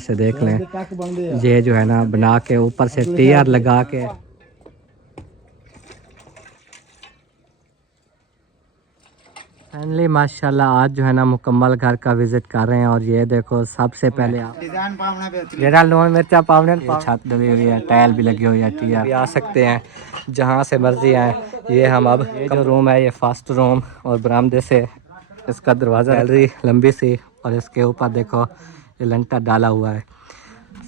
से देख लें, ये जो है ना बना के ऊपर से टीआर लगा के फाइनली माशाल्लाह आज जो है ना मुकम्मल घर का विजिट कर रहे हैं। और ये देखो सबसे पहले आप जेड़ा लून मिर्चा पावने छत डली हुई है, टाइल भी लगी हुई है, टीआर भी आ सकते हैं जहाँ से मर्जी आए। ये हम अब ये जो रूम है ये फर्स्ट रूम और बरामदे से इसका दरवाज़ा गैलरी लंबी सी और इसके ऊपर देखो ये लंटर डाला हुआ है।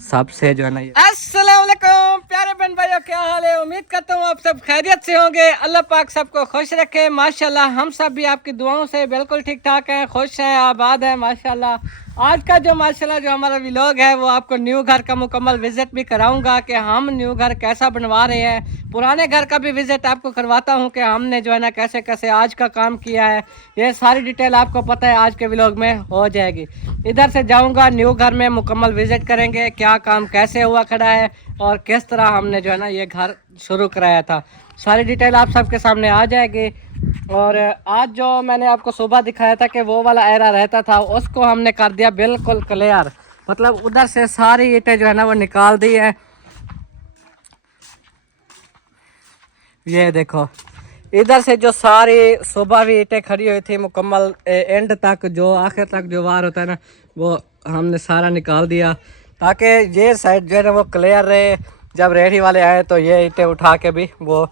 सबसे जो है ना अस्सलाम वालेकुम प्यारे बहन भाइयों, क्या हाल है? उम्मीद करता हूँ आप सब खैरियत से होंगे। अल्लाह पाक सबको खुश रखे माशाल्लाह। हम सब भी आपकी दुआओं से बिल्कुल ठीक ठाक हैं, खुश हैं, आबाद हैं माशाल्लाह। आज का जो माशाल्लाह जो हमारा व्लॉग है वो आपको न्यू घर का मुकम्मल विजिट भी कराऊंगा कि हम न्यू घर कैसा बनवा रहे हैं। पुराने घर का भी विजिट आपको करवाता हूं कि हमने जो है ना कैसे कैसे आज का काम किया है। ये सारी डिटेल आपको पता है आज के व्लॉग में हो जाएगी। इधर से जाऊंगा न्यू घर में, मुकम्मल विजिट करेंगे क्या काम कैसे हुआ खड़ा है और किस तरह हमने जो है ना ये घर शुरू कराया था। सारी डिटेल आप सबके सामने आ जाएगी। और आज जो मैंने आपको सुबह दिखाया था कि वो वाला एरा रहता था उसको हमने कर दिया बिल्कुल क्लियर, मतलब उधर से सारी ईंटें जो है ना वो निकाल दी है। ये देखो इधर से जो सारी सुबह भी ईंटें खड़ी हुई थी मुकम्मल एंड तक, जो आखिर तक जो वार होता है ना वो हमने सारा निकाल दिया ताकि ये साइड जो है ना वो क्लियर रहे। जब रेहड़ी वाले आए तो ये ईंटें उठा के भी वो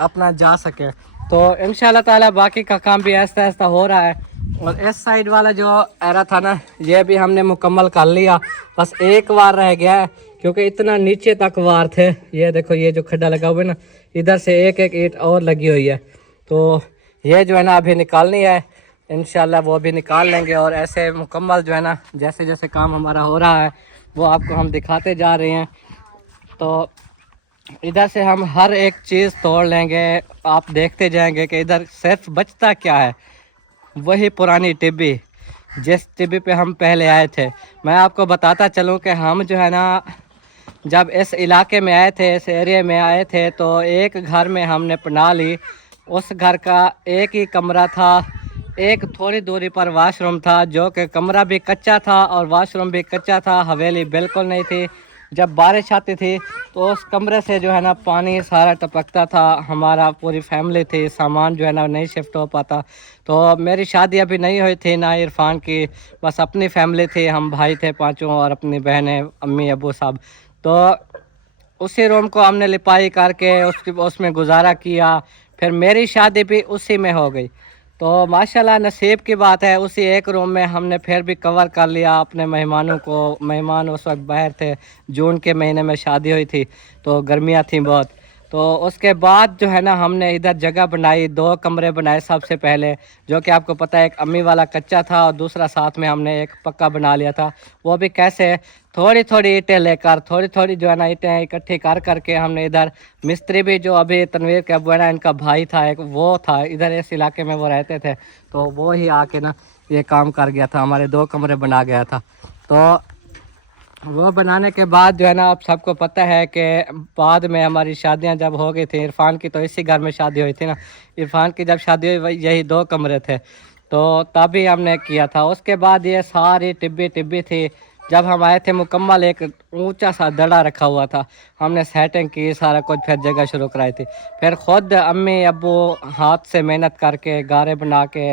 अपना जा सके। तो इंशाल्लाह ताला बाकी का काम भी ऐसा ऐसा हो रहा है। और इस साइड वाला जो एरा था ना ये भी हमने मुकम्मल कर लिया, बस एक वार रह गया है क्योंकि इतना नीचे तक वार थे। ये देखो ये जो खड्डा लगा हुआ है ना इधर से एक एक ईंट और लगी हुई है, तो ये जो है ना अभी निकालनी है। इंशाल्लाह वो भी निकाल लेंगे और ऐसे मुकम्मल जो है ना जैसे जैसे काम हमारा हो रहा है वो आपको हम दिखाते जा रहे हैं। तो इधर से हम हर एक चीज़ तोड़ लेंगे, आप देखते जाएंगे कि इधर सिर्फ बचता क्या है, वही पुरानी टिब्बी जिस टिब्बी पे हम पहले आए थे। मैं आपको बताता चलूं कि हम जो है ना जब इस इलाके में आए थे, इस एरिया में आए थे तो एक घर में हमने पनाह ली। उस घर का एक ही कमरा था, एक थोड़ी दूरी पर वाशरूम था जो कि कमरा भी कच्चा था और वाशरूम भी कच्चा था, हवेली बिल्कुल नहीं थी। जब बारिश आती थी तो उस कमरे से जो है ना पानी सारा टपकता था। हमारा पूरी फैमिली थी, सामान जो है ना नहीं शिफ्ट हो पाता। तो मेरी शादी अभी नहीं हुई थी ना इरफान की, बस अपनी फैमिली थी, हम भाई थे पांचों और अपनी बहनें अम्मी अबू सब। तो उसी रूम को हमने लिपाई करके उसमें गुजारा किया। फिर मेरी शादी भी उसी में हो गई। तो माशाल्लाह नसीब की बात है उसी एक रूम में हमने फिर भी कवर कर लिया अपने मेहमानों को। मेहमान उस वक्त बाहर थे, जून के महीने में शादी हुई थी तो गर्मियाँ थी बहुत। तो उसके बाद जो है ना हमने इधर जगह बनाई, 2 कमरे बनाए सबसे पहले, जो कि आपको पता है एक अम्मी वाला कच्चा था और दूसरा साथ में हमने एक पक्का बना लिया था। वो भी कैसे, थोड़ी थोड़ी ईंटें लेकर, थोड़ी थोड़ी जो है ना ईंटें इकट्ठी कर करके हमने इधर मिस्त्री भी जो अभी तनवीर के अबू है ना इनका भाई था एक, वो था इधर इस इलाके में वो रहते थे, तो वो ही आके ना ये काम कर गया था, हमारे 2 कमरे बना गया था। तो वो बनाने के बाद जो है ना आप सबको पता है कि बाद में हमारी शादियां जब हो गई थी, इरफान की तो इसी घर में शादी हुई थी ना, इरफान की जब शादी हुई वही यही 2 कमरे थे तो तभी हमने किया था। उसके बाद ये सारी टिब्बी टिब्बी थी। जब हम आए थे मुकम्मल एक ऊंचा सा दड़ा रखा हुआ था, हमने सेटिंग की सारा कुछ, फिर जगह शुरू कराई थी। फिर ख़ुद अम्मी अब्बू हाथ से मेहनत करके गारे बना के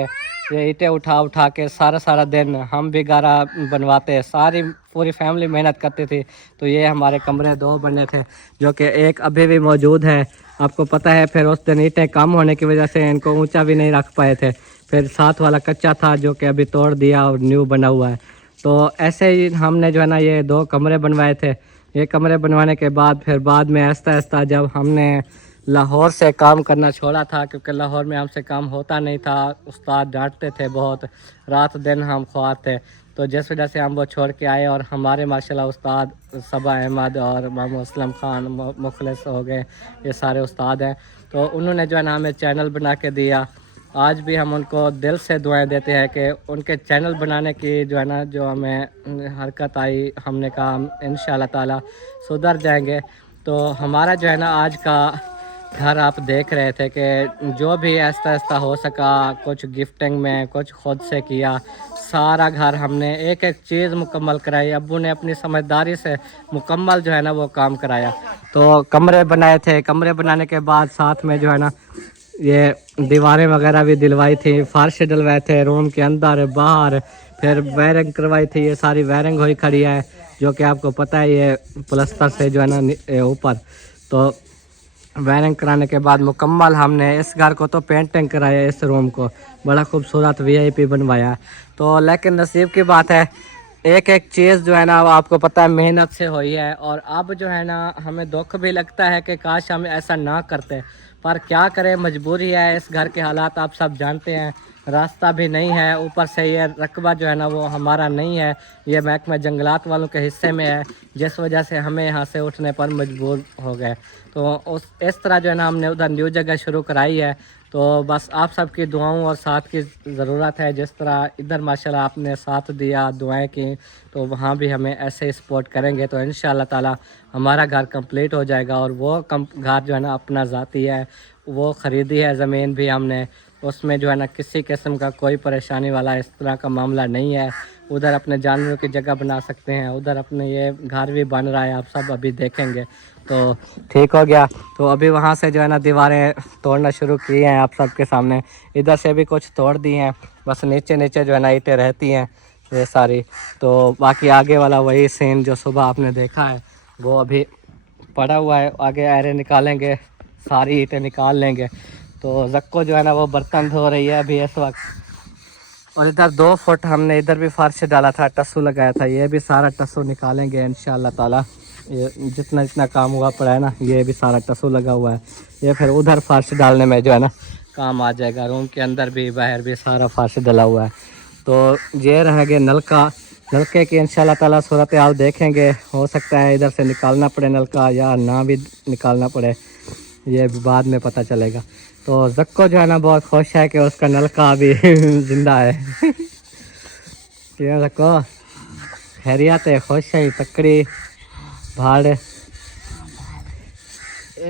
ये ईंटें उठा उठा के सारा सारा दिन हम भी गारा बनवाते, सारी पूरी फैमिली मेहनत करती थी। तो ये हमारे कमरे 2 बने थे जो कि एक अभी भी मौजूद है, आपको पता है। फिर उस दिन ईंटें कम होने की वजह से इनको ऊंचा भी नहीं रख पाए थे। फिर साथ वाला कच्चा था जो कि अभी तोड़ दिया और न्यू बना हुआ है। तो ऐसे ही हमने जो है ना ये 2 कमरे बनवाए थे। ये कमरे बनवाने के बाद फिर बाद में आहिस्ता आहिस्ता जब हमने लाहौर से काम करना छोड़ा था, क्योंकि लाहौर में हमसे काम होता नहीं था, उस्ताद डांटते थे बहुत, रात दिन हम ख्वार थे। तो जिस वजह से हम वो छोड़ के आए और हमारे माशाल्लाह उस्ताद सबा अहमद और मोहम्मद असलम खान मुखलिस हो गए, ये सारे उस्ताद हैं। तो उन्होंने जो है ना हमें चैनल बना के दिया। आज भी हम उनको दिल से दुआएं देते हैं कि उनके चैनल बनाने की जो है ना जो हमें हरकत आई, हमने कहा हम इंशाल्लाह ताला सुधर जाएंगे। तो हमारा जो है ना आज का घर आप देख रहे थे कि जो भी ऐसा ऐसा हो सका, कुछ गिफ्टिंग में, कुछ खुद से किया, सारा घर हमने एक एक चीज़ मुकम्मल कराई। अब्बू ने अपनी समझदारी से मुकम्मल जो है ना वो काम कराया। तो कमरे बनाए थे, कमरे बनाने के बाद साथ में जो है ना ये दीवारें वगैरह भी दिलवाई थी, फर्श डलवाए थे रूम के अंदर बाहर, फिर वायरिंग करवाई थी। ये सारी वायरिंग हुई खड़ी है, जो कि आपको पता है ये प्लस्तर से जो है ना ऊपर। तो वायरिंग कराने के बाद मुकम्मल हमने इस घर को तो पेंटिंग कराया, इस रूम को बड़ा खूबसूरत वीआईपी बनवाया। तो लेकिन नसीब की बात है, एक एक चीज़ जो है ना वो आपको पता है मेहनत से हुई है। और अब जो है ना हमें दुख भी लगता है कि काश हम ऐसा ना करते, पर क्या करें, मजबूरी है। इस घर के हालात आप सब जानते हैं, रास्ता भी नहीं है, ऊपर से ये रकबा जो है ना वो हमारा नहीं है, ये महकमा जंगलात वालों के हिस्से में है, जिस वजह से हमें यहाँ से उठने पर मजबूर हो गए। तो उस इस तरह जो है ना हमने उधर न्यू जगह शुरू कराई है। तो बस आप सबकी दुआओं और साथ की ज़रूरत है। जिस तरह इधर माशाल्लाह आपने साथ दिया, दुआएं की, तो वहाँ भी हमें ऐसे ही सपोर्ट करेंगे तो इंशाअल्लाह ताला हमारा घर कंप्लीट हो जाएगा। और वो घर जो है ना अपना ज़ाती है, वो ख़रीदी है ज़मीन भी हमने, उसमें जो है ना किसी किस्म का कोई परेशानी वाला इस तरह का मामला नहीं है। उधर अपने जानवरों की जगह बना सकते हैं, उधर अपने ये घर भी बन रहा है, आप सब अभी देखेंगे। तो ठीक हो गया। तो अभी वहाँ से जो है ना दीवारें तोड़ना शुरू की हैं आप सबके सामने, इधर से भी कुछ तोड़ दी हैं, बस नीचे नीचे जो है ना ईंटें रहती हैं ये सारी। तो बाकी आगे वाला वही सीन जो सुबह आपने देखा है वो अभी पड़ा हुआ है, आगे आयरन निकालेंगे, सारी ईंटें निकाल लेंगे। तो जक्को जो है ना वो बर्तन धो रही है अभी इस वक्त। और इधर 2 फुट हमने इधर भी फर्श डाला था, टस्सू लगाया था, ये भी सारा टस्सू निकालेंगे इंशाअल्लाह ताला। ये जितना जितना काम हुआ पड़ा है ना, ये भी सारा टस्सू लगा हुआ है, ये फिर उधर फर्श डालने में जो है ना काम आ जाएगा। रूम के अंदर भी बाहर भी सारा फर्श डला हुआ है। तो ये रह गए नलका, नलके की इंशाल्लाह ताला सूरत हाल देखेंगे, हो सकता है इधर से निकालना पड़े नलका या ना भी निकालना पड़े, ये भी बाद में पता चलेगा। तो जक्को जो है ना बहुत खुश है कि उसका नलका अभी जिंदा है। क्या जक्को खैरियत है, खुश है, तकड़ी भाड़।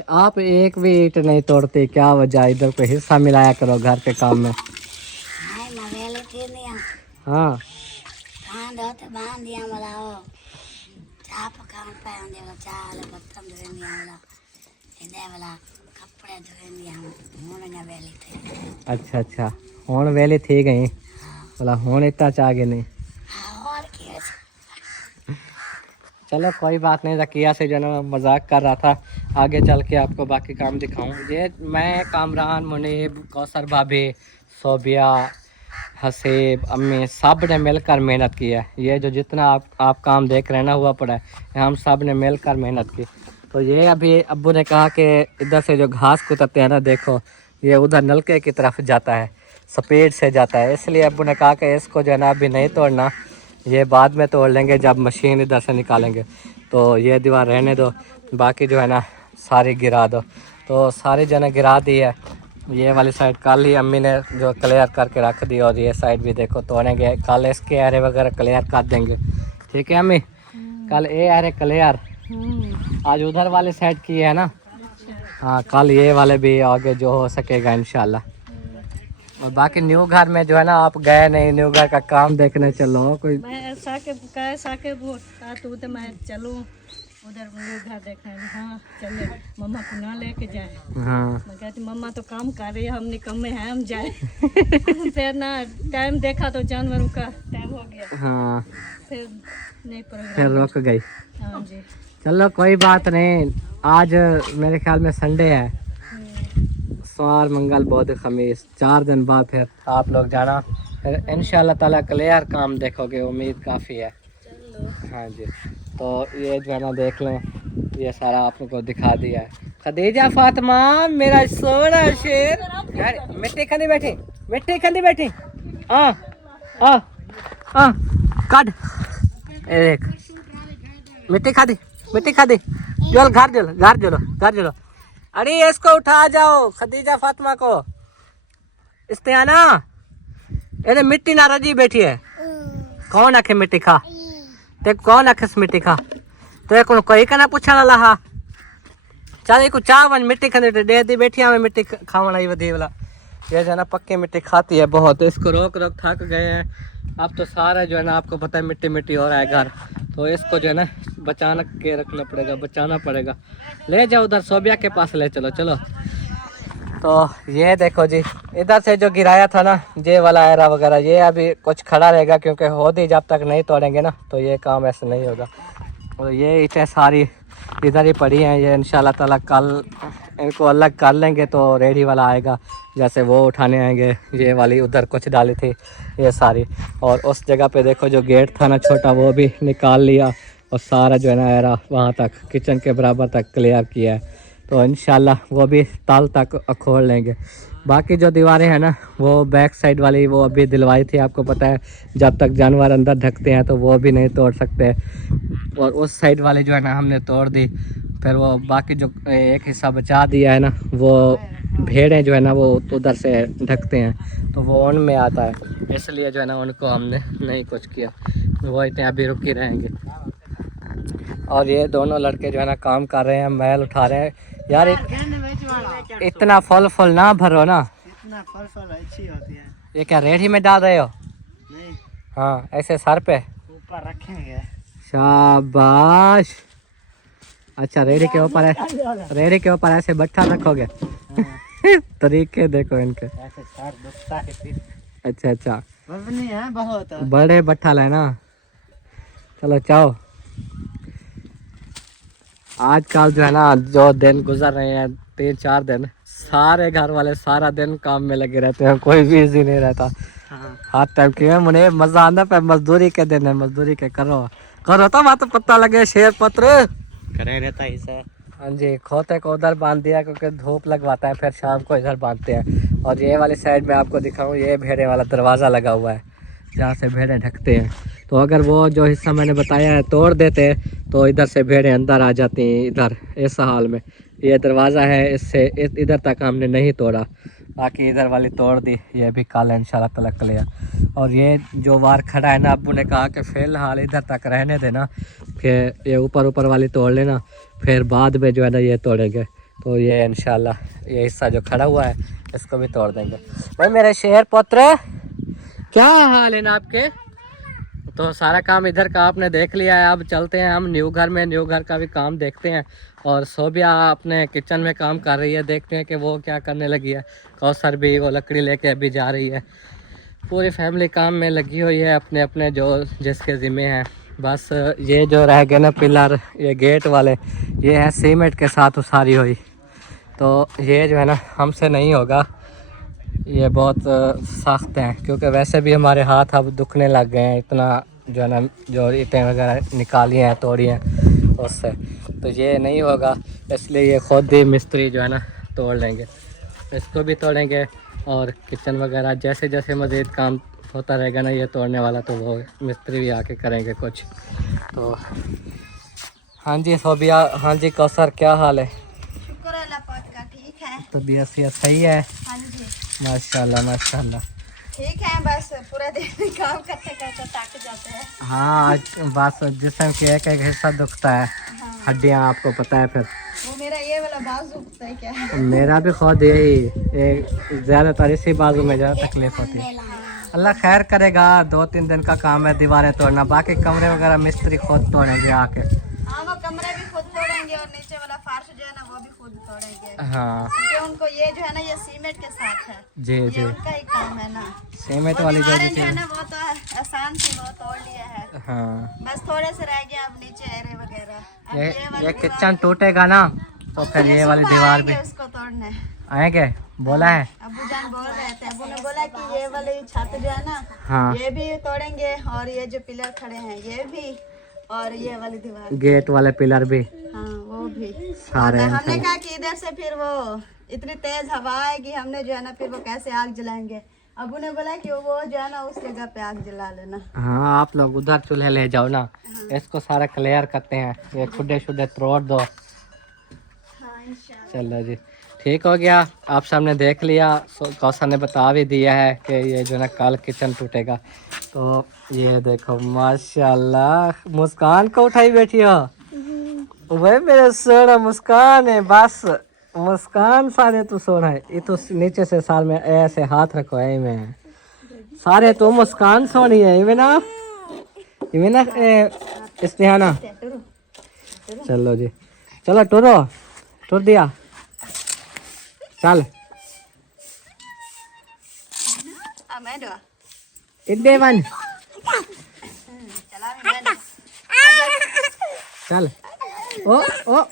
आप एक भी ईंट नहीं तोड़ते, क्या वजह? इधर को हिस्सा मिलाया करो घर के काम में। हाँ अच्छा अच्छा, हुण वेली थी गई बोला, हुण इतना चाह गए नहीं। चलो कोई बात नहीं, जकिया से जो है ना मजाक कर रहा था, आगे चल के आपको बाकी काम दिखाऊं। ये मैं, कामरान, मुनीब, कौसर भाभी, सोबिया, हसीब, अम्मी, सब ने मिलकर मेहनत की है। ये जो जितना आप काम देख रहे ना हुआ पड़ा है, हम सब ने मिलकर मेहनत की। तो ये अभी अब्बू ने कहा कि इधर से जो घास कुतरते हैं ना, देखो ये उधर नलके की तरफ जाता है, स्पीड से जाता है, इसलिए अब्बू ने कहा कि इसको जो है ना अभी नहीं तोड़ना, ये बाद में तोड़ लेंगे जब मशीन इधर से निकालेंगे। तो ये दीवार रहने दो, बाकी जो है ना सारी गिरा दो। तो सारी जने गिरा दी है। ये वाली साइड कल ही अम्मी ने जो क्लियर करके रख दी, और ये साइड भी देखो तोड़ेंगे कल, इसके एरे वगैरह क्लियर कर देंगे। ठीक है अम्मी, कल ये एरे क्लियर, आज उधर वाली साइड की है ना। हाँ, कल ये वाले भी आगे जो हो सकेगा इंशाल्लाह। और बाकी न्यू घर में जो है ना आप गए नहीं, न्यू घर का काम देखने चलो कोई। मैं साके तू तो मैं चलूं उधर न्यू घर देखने। हाँ चले, मम्मा को ना लेके जाए। हाँ मैं कहती मम्मा तो काम कर रही है, हम निकम्मे हैं, हम जाए। फिर ना टाइम देखा तो जानवरों का टाइम हो गया। हाँ फिर नहीं प्रोग्राम, फिर रुक गई। हाँ जी। चलो कोई बात नहीं, आज मेरे ख्याल में संडे है, सोमवार, मंगल, बुध, खमीस, 4 दिन बाद फिर आप लोग जाना, फिर इंशाल्लाह ताला क्लियर काम देखोगे, उम्मीद काफ़ी है। हाँ जी, तो ये जो है ना देख लें, ये सारा आप लोग को दिखा दिया है। खदीजा फातिमा मेरा सोना शेर, यार मिट्टी खानी बैठी, मिट्टी खानी बैठी। हाँ हाँ हाँ, काट एक मिट्टी खा दी, मिट्टी खा दी, चल घर चलो, घर चलो, घर चलो। अरे इसको उठा जाओ, खदीजा फातिमा को, इस्तेआना ये मिट्टी ना रजी बैठी है। कौन आखे मिट्टी खा, ते कौन आखे मिट्टी खा, तो एक कोई का ना पूछा लहा। चल को चाह वन मिट्टी खंडे दे दी बैठी हमें मिट्टी खावन आई वधी वाला ये जो है ना पक्की मिट्टी खाती है बहुत, तो इसको रोक रोक थक गए हैं। अब तो सारा जो है ना आपको पता है मिट्टी मिट्टी हो रहा है घर, तो इसको जो है ना बचाना के रखना पड़ेगा, बचाना पड़ेगा। ले जाओ उधर सोबिया के पास ले चलो चलो। तो ये देखो जी, इधर से जो गिराया था ना ये वाला एरा वगैरह, ये अभी कुछ खड़ा रहेगा क्योंकि होदी जब तक नहीं तोड़ेंगे ना तो ये काम ऐसे नहीं होगा। और ये ईंटें सारी इधर ही पड़ी हैं, ये इंशाल्लाह ताला कल इनको अलग कर लेंगे तो रेडी वाला आएगा, जैसे वो उठाने आएंगे। ये वाली उधर कुछ डाली थी ये सारी, और उस जगह पे देखो जो गेट था ना छोटा वो भी निकाल लिया, और सारा जो है ना एरा वहाँ तक किचन के बराबर तक क्लियर किया है। तो इंशाल्लाह वो भी ताल तक खोल लेंगे। बाकी जो दीवारें हैं ना वो बैक साइड वाली वो अभी दिलवाई थी, आपको पता है जब तक जानवर अंदर ढकते हैं तो वो भी नहीं तोड़ सकते। और उस साइड वाली जो है ना हमने तोड़ दी, फिर वो बाकी जो एक हिस्सा बचा दिया है ना वो भेड़ें जो है ना वो उधर से ढकते हैं तो वो उनमें आता है, इसलिए जो है ना उनको हमने नहीं कुछ किया, वो इतने अभी रुकी रहेंगे। और ये दोनों लड़के जो है ना काम कर रहे हैं, मैल उठा रहे हैं। यार इतना फल फल ना भरो ना, इतना फल फल अच्छी होती है। ये क्या रेडी में डाल रहे हो? नहीं, हाँ ऐसे सर पे ऊपर रखेंगे। शाबाश। अच्छा रेडी के ऊपर है, रेडी के ऊपर ऐसे बट्टा रखोगे? तरीके देखो इनके, ऐसे सर दुखता है फिर। अच्छा अच्छा वजनी है बहुत। बड़े बट्टा लेना। चलो चाओ। आजकल जो है ना जो दिन गुजर रहे हैं 3-4 दिन, सारे घर वाले सारा दिन काम में लगे रहते हैं, कोई भी इजी नहीं रहता। हाँ। हाथ टाइम के मुझे मजा आंदा पे मजदूरी के दिन है, मजदूरी के करो करो तो बात पता लगे। शेर पत्र करे रहता है इसे। हाँ जी, खोते को उधर बांध दिया क्योंकि धूप लगवाता है, फिर शाम को इधर बांधते हैं। और ये वाली साइड में आपको दिखाऊं, ये भेड़े वाला दरवाज़ा लगा हुआ है जहाँ से भेड़ें ढकते हैं। तो अगर वो जो हिस्सा मैंने बताया है तोड़ देते तो इधर से भेड़ें अंदर आ जाती हैं। इधर इस हाल में ये दरवाज़ा है, इससे इधर तक हमने नहीं तोड़ा, बाकी इधर वाली तोड़ दी। ये भी कल इंशाल्लाह ताला क्लियर। और ये जो वार खड़ा है ना, अब्बू ने कहा कि फ़िलहाल इधर तक रहने देना, कि ये ऊपर ऊपर वाली तोड़ लेना, फिर बाद में जो है ना ये तोड़ेंगे। तो ये इंशाल्लाह ये हिस्सा जो खड़ा हुआ है इसको भी तोड़ देंगे। भाई मेरे शेर पुत्र क्या हाल है ना आपके? तो सारा काम इधर का आपने देख लिया है, अब चलते हैं हम न्यू घर में, न्यू घर का भी काम देखते हैं। और सोबिया अपने किचन में काम कर रही है, देखते हैं कि वो क्या करने लगी है। कौसर भी वो लकड़ी लेके अभी जा रही है। पूरी फैमिली काम में लगी हुई है, अपने अपने जो जिसके ज़िम्मे हैं। बस ये जो रह गए ना पिलर, ये गेट वाले, ये है सीमेंट के साथ उसारी हुई, तो ये जो है ना हमसे नहीं होगा, ये बहुत सख्त हैं। क्योंकि वैसे भी हमारे हाथ अब दुखने लग गए हैं, इतना जो है ना जो ईंटें वगैरह निकाली हैं तोड़ी हैं उससे, तो ये नहीं होगा। इसलिए ये खुद ही मिस्त्री जो है ना तोड़ लेंगे, इसको भी तोड़ेंगे। और किचन वगैरह जैसे जैसे मज़ीद काम होता रहेगा ना ये तोड़ने वाला, तो वो मिस्त्री भी आके करेंगे कुछ। तो हाँ जी सोबिया, हाँ जी कौसर क्या हाल है? शुक्र है अल्लाह पाक का, ठीक है। तबीयत सही है? हाँ जी माशाल्लाह माशाल्लाह। ठीक है, बस पूरा दिन काम करते करते थक जाते हैं। हाँ बस जिस्म के एक एक हिस्सा दुखता है, हाँ। हड्डियाँ आपको पता है। फिर वो मेरा ये वाला बाजू दुखता है क्या? मेरा भी खुद यही ज़्यादातर इसी बाजू में ज़्यादा तकलीफ होती है। अल्लाह खैर करेगा, 2-3 दिन का काम है दीवारें तोड़ना, बाकी कमरे वगैरह मिस्त्री खुद तोड़ेंगे आके। हाँ वो कमरे भी खुद तोड़ेंगे और नीचे वाला फर्श जो है ना वो भी खुद तोड़ेंगे, हाँ क्योंकि उनको ये जो है ना ये सीमेंट के साथ है, जी ये जी, उनका ही काम है ना। सीमेंट वो वाली जो दीवारें जो है चीज़, ना वो तो आसान थी, वो तोड़ लिया है, हाँ बस थोड़े से रह गया अब नीचे एरे वगैरह। अब ये वाली किचन टूटेगा ना तो फिर ये वाली सुबह दीवार भी आएंगे उसको तोड़ने। आएंगे, बोला है। अबू जान बोल रहे थे, अबू ने बोला कि ये वाली छत जो है ना हाँ ये भी तोड़ेंगे, और ये जो पिलर खड़े हैं ये भी, और ये वाली दीवार, गेट वाले पिलर भी हाँ वो भी सारे। हमने कहा कि इधर से फिर वो इतनी तेज हवा आएगी, हमने जो है ना फिर वो कैसे आग जलाएंगे। अबू ने बोला कि वो जो है ना उस जगह पे आग जला लेना। हाँ आप लोग उधर चूल्हे ले जाओ ना, इसको सारा क्लियर करते हैं, ये खुदे शुदे तोड़ दो। हाँ इंशाल्लाह। चलो जी ठीक हो गया, आप सामने देख लिया, कौसर ने बता भी दिया है कि ये जो ना कल किचन टूटेगा। तो ये देखो माशाल्लाह, मुस्कान को उठाई बैठी हो। वही मेरे सोना मुस्कान है बस मुस्कान सारे तू सोना है ये तो नीचे से साल में ऐसे हाथ रखो है में सारे तो मुस्कान सोनी है ये ना इस्तेहाना चलो जी चलो टूर दिया चल मैं दो इधे वन चला मैं चल ओ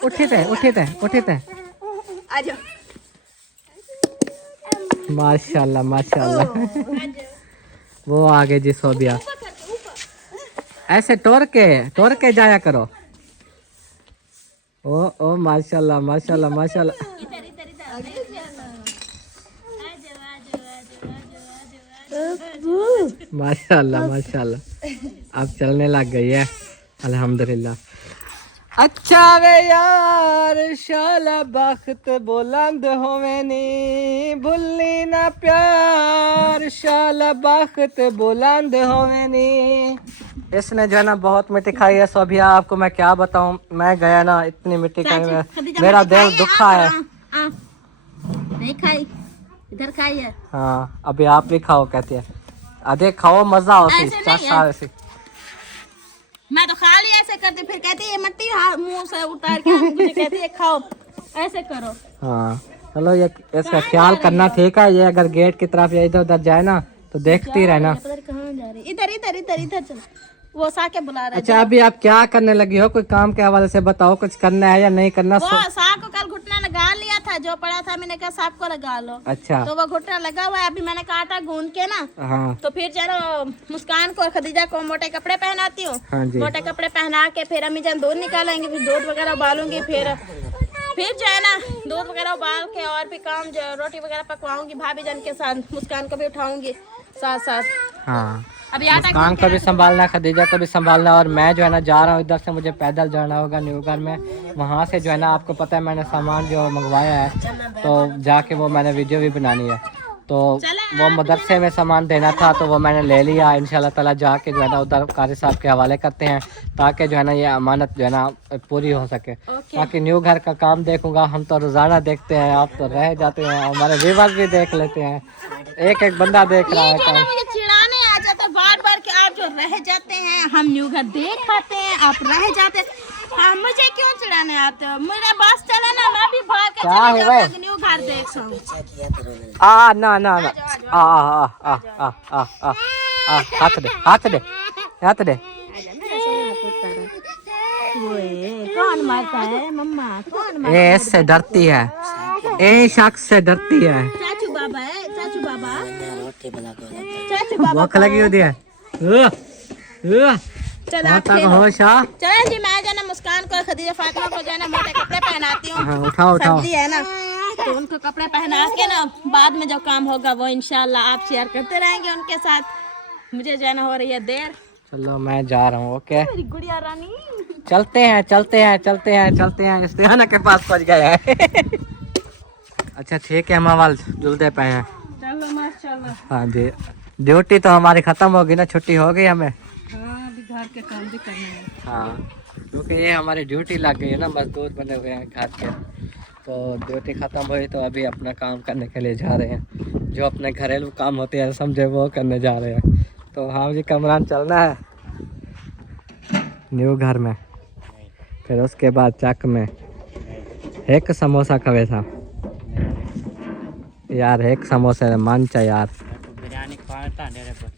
उठे थे आ जाओ माशाल्लाह वो आगे जी सोबिया ऐसे टोर के जाया करो ओ माशाल्लाह अब चलने लग गई है अल्हम्दुलिल्लाह अच्छा वे यार शाला बख्त बुलंद होवे नी भूली ना प्यार शाला बख्त बुलंद होवे नी इसने जो है ना बहुत मिट्टी खाई है सो अभी आपको मैं क्या बताऊं मैं गया ना इतनी मिट्टी खाई मेरा दिल दुखा है नहीं खाई इधर खाई है हाँ अभी आप भी खाओ कहती है अरे खाओ मजा हो सी मैं तो खा लिया ऐसे करते फिर कहती है मट्टी मुंह से उतार के मुझे कहती है खाओ ऐसे करो हाँ चलो ये इसका ख्याल करना ठीक है ये अगर गेट की तरफ या इधर उधर जाए ना तो देखती रहना कहाँ जा रही इधर चलो वो सा के बुला रहा है अच्छा अभी आप क्या करने लगी हो कोई काम के हवाले से बताओ कुछ करना है या नहीं करना वो सा को कल घुटना लगा लिया था जो पड़ा था मैंने कहा सांप को लगा लो अच्छा तो वो घुटना लगा हुआ है अभी मैंने काटा गूंद के ना हाँ तो फिर चलो मुस्कान को और खदीजा को मोटे कपड़े पहनाती हूँ हाँ जी मोटे कपड़े पहना के फिर अम्मी जान दूध निकालेंगे फिर दूध वगैरह उबालूंगी फिर जो है ना दूध वगैरह उबाल के और भी काम जो रोटी वगैरह पकवाऊंगी भाभी जान के साथ मुस्कान को भी उठाऊंगी साथ हाँ अभी मुस्कान को भी संभालना खदीजा को भी संभालना और मैं जो है ना जा रहा हूँ इधर से मुझे पैदल जाना होगा न्यू घर में वहाँ से जो है ना आपको पता है मैंने सामान जो मंगवाया है तो जाके वो मैंने वीडियो भी बनानी है तो वो मदरसे में सामान देना था तो वो मैंने ले लिया इंशाल्लाह ताला जाके जो है ना उधर कारी साहब के हवाले करते हैं ताकि जो है ना ये अमानत जो है ना पूरी हो सके बाकी न्यू घर का काम देखूंगा हम तो रोजाना देखते हैं आप तो रह जाते हैं हमारे व्यूअर्स भी देख लेते हैं एक बंदा देख रहा है काम चिढ़ाने आ जाता बार कि आप जो रह जाते हैं हम न्यू घर देख पाते हैं आप रह जाते हैं मुझे क्यों चिढ़ाने आते हो मेरा बस चला ना मैं भी भाग के चली जाऊंगी न्यू घर देख सकूं हाथ दे कौन मारता है मम्मा कौन ये इससे डरती है ये शख्स से डरती है चाचू बाबा है चाचू बाबा भूख लगी होती है चलो जी मैं जाना मुस्कान को खदीजा फातिमा को जाना मोटे कपड़े पहनाती हूँ उठाओ सर्दी है ना तो उनको कपड़े पहना के ना बाद में जो काम होगा वो इंशाल्लाह आप शेयर करते रहेंगे उनके साथ मुझे जाना हो रही है देर चलो मैं जा रहा हूँ ओके मेरी गुड़िया रानी चलते हैं इस्तिहाना के पास पहुँच गए हैं अच्छा ठीक है हम आवाज जुलते पे हैं चलो माशाल्लाह हाँ जी ड्यूटी तो हमारी खत्म होगी ना छुट्टी हो गई हमें अभी घर के काम भी करने हैं हाँ क्योंकि ये हमारी ड्यूटी लग गई है ना मजदूर बने हुए हैं घर के तो ड्यूटी ख़त्म हुई तो अभी अपना काम करने के लिए जा रहे हैं जो अपने घरेलू काम होते हैं समझे वो करने जा रहे हैं तो हाँ जी कमरान चलना है न्यू घर में फिर उसके बाद चक में एक समोसा खवे था यार एक समोसे मन चा यार बिरयानी खाता डेरे पर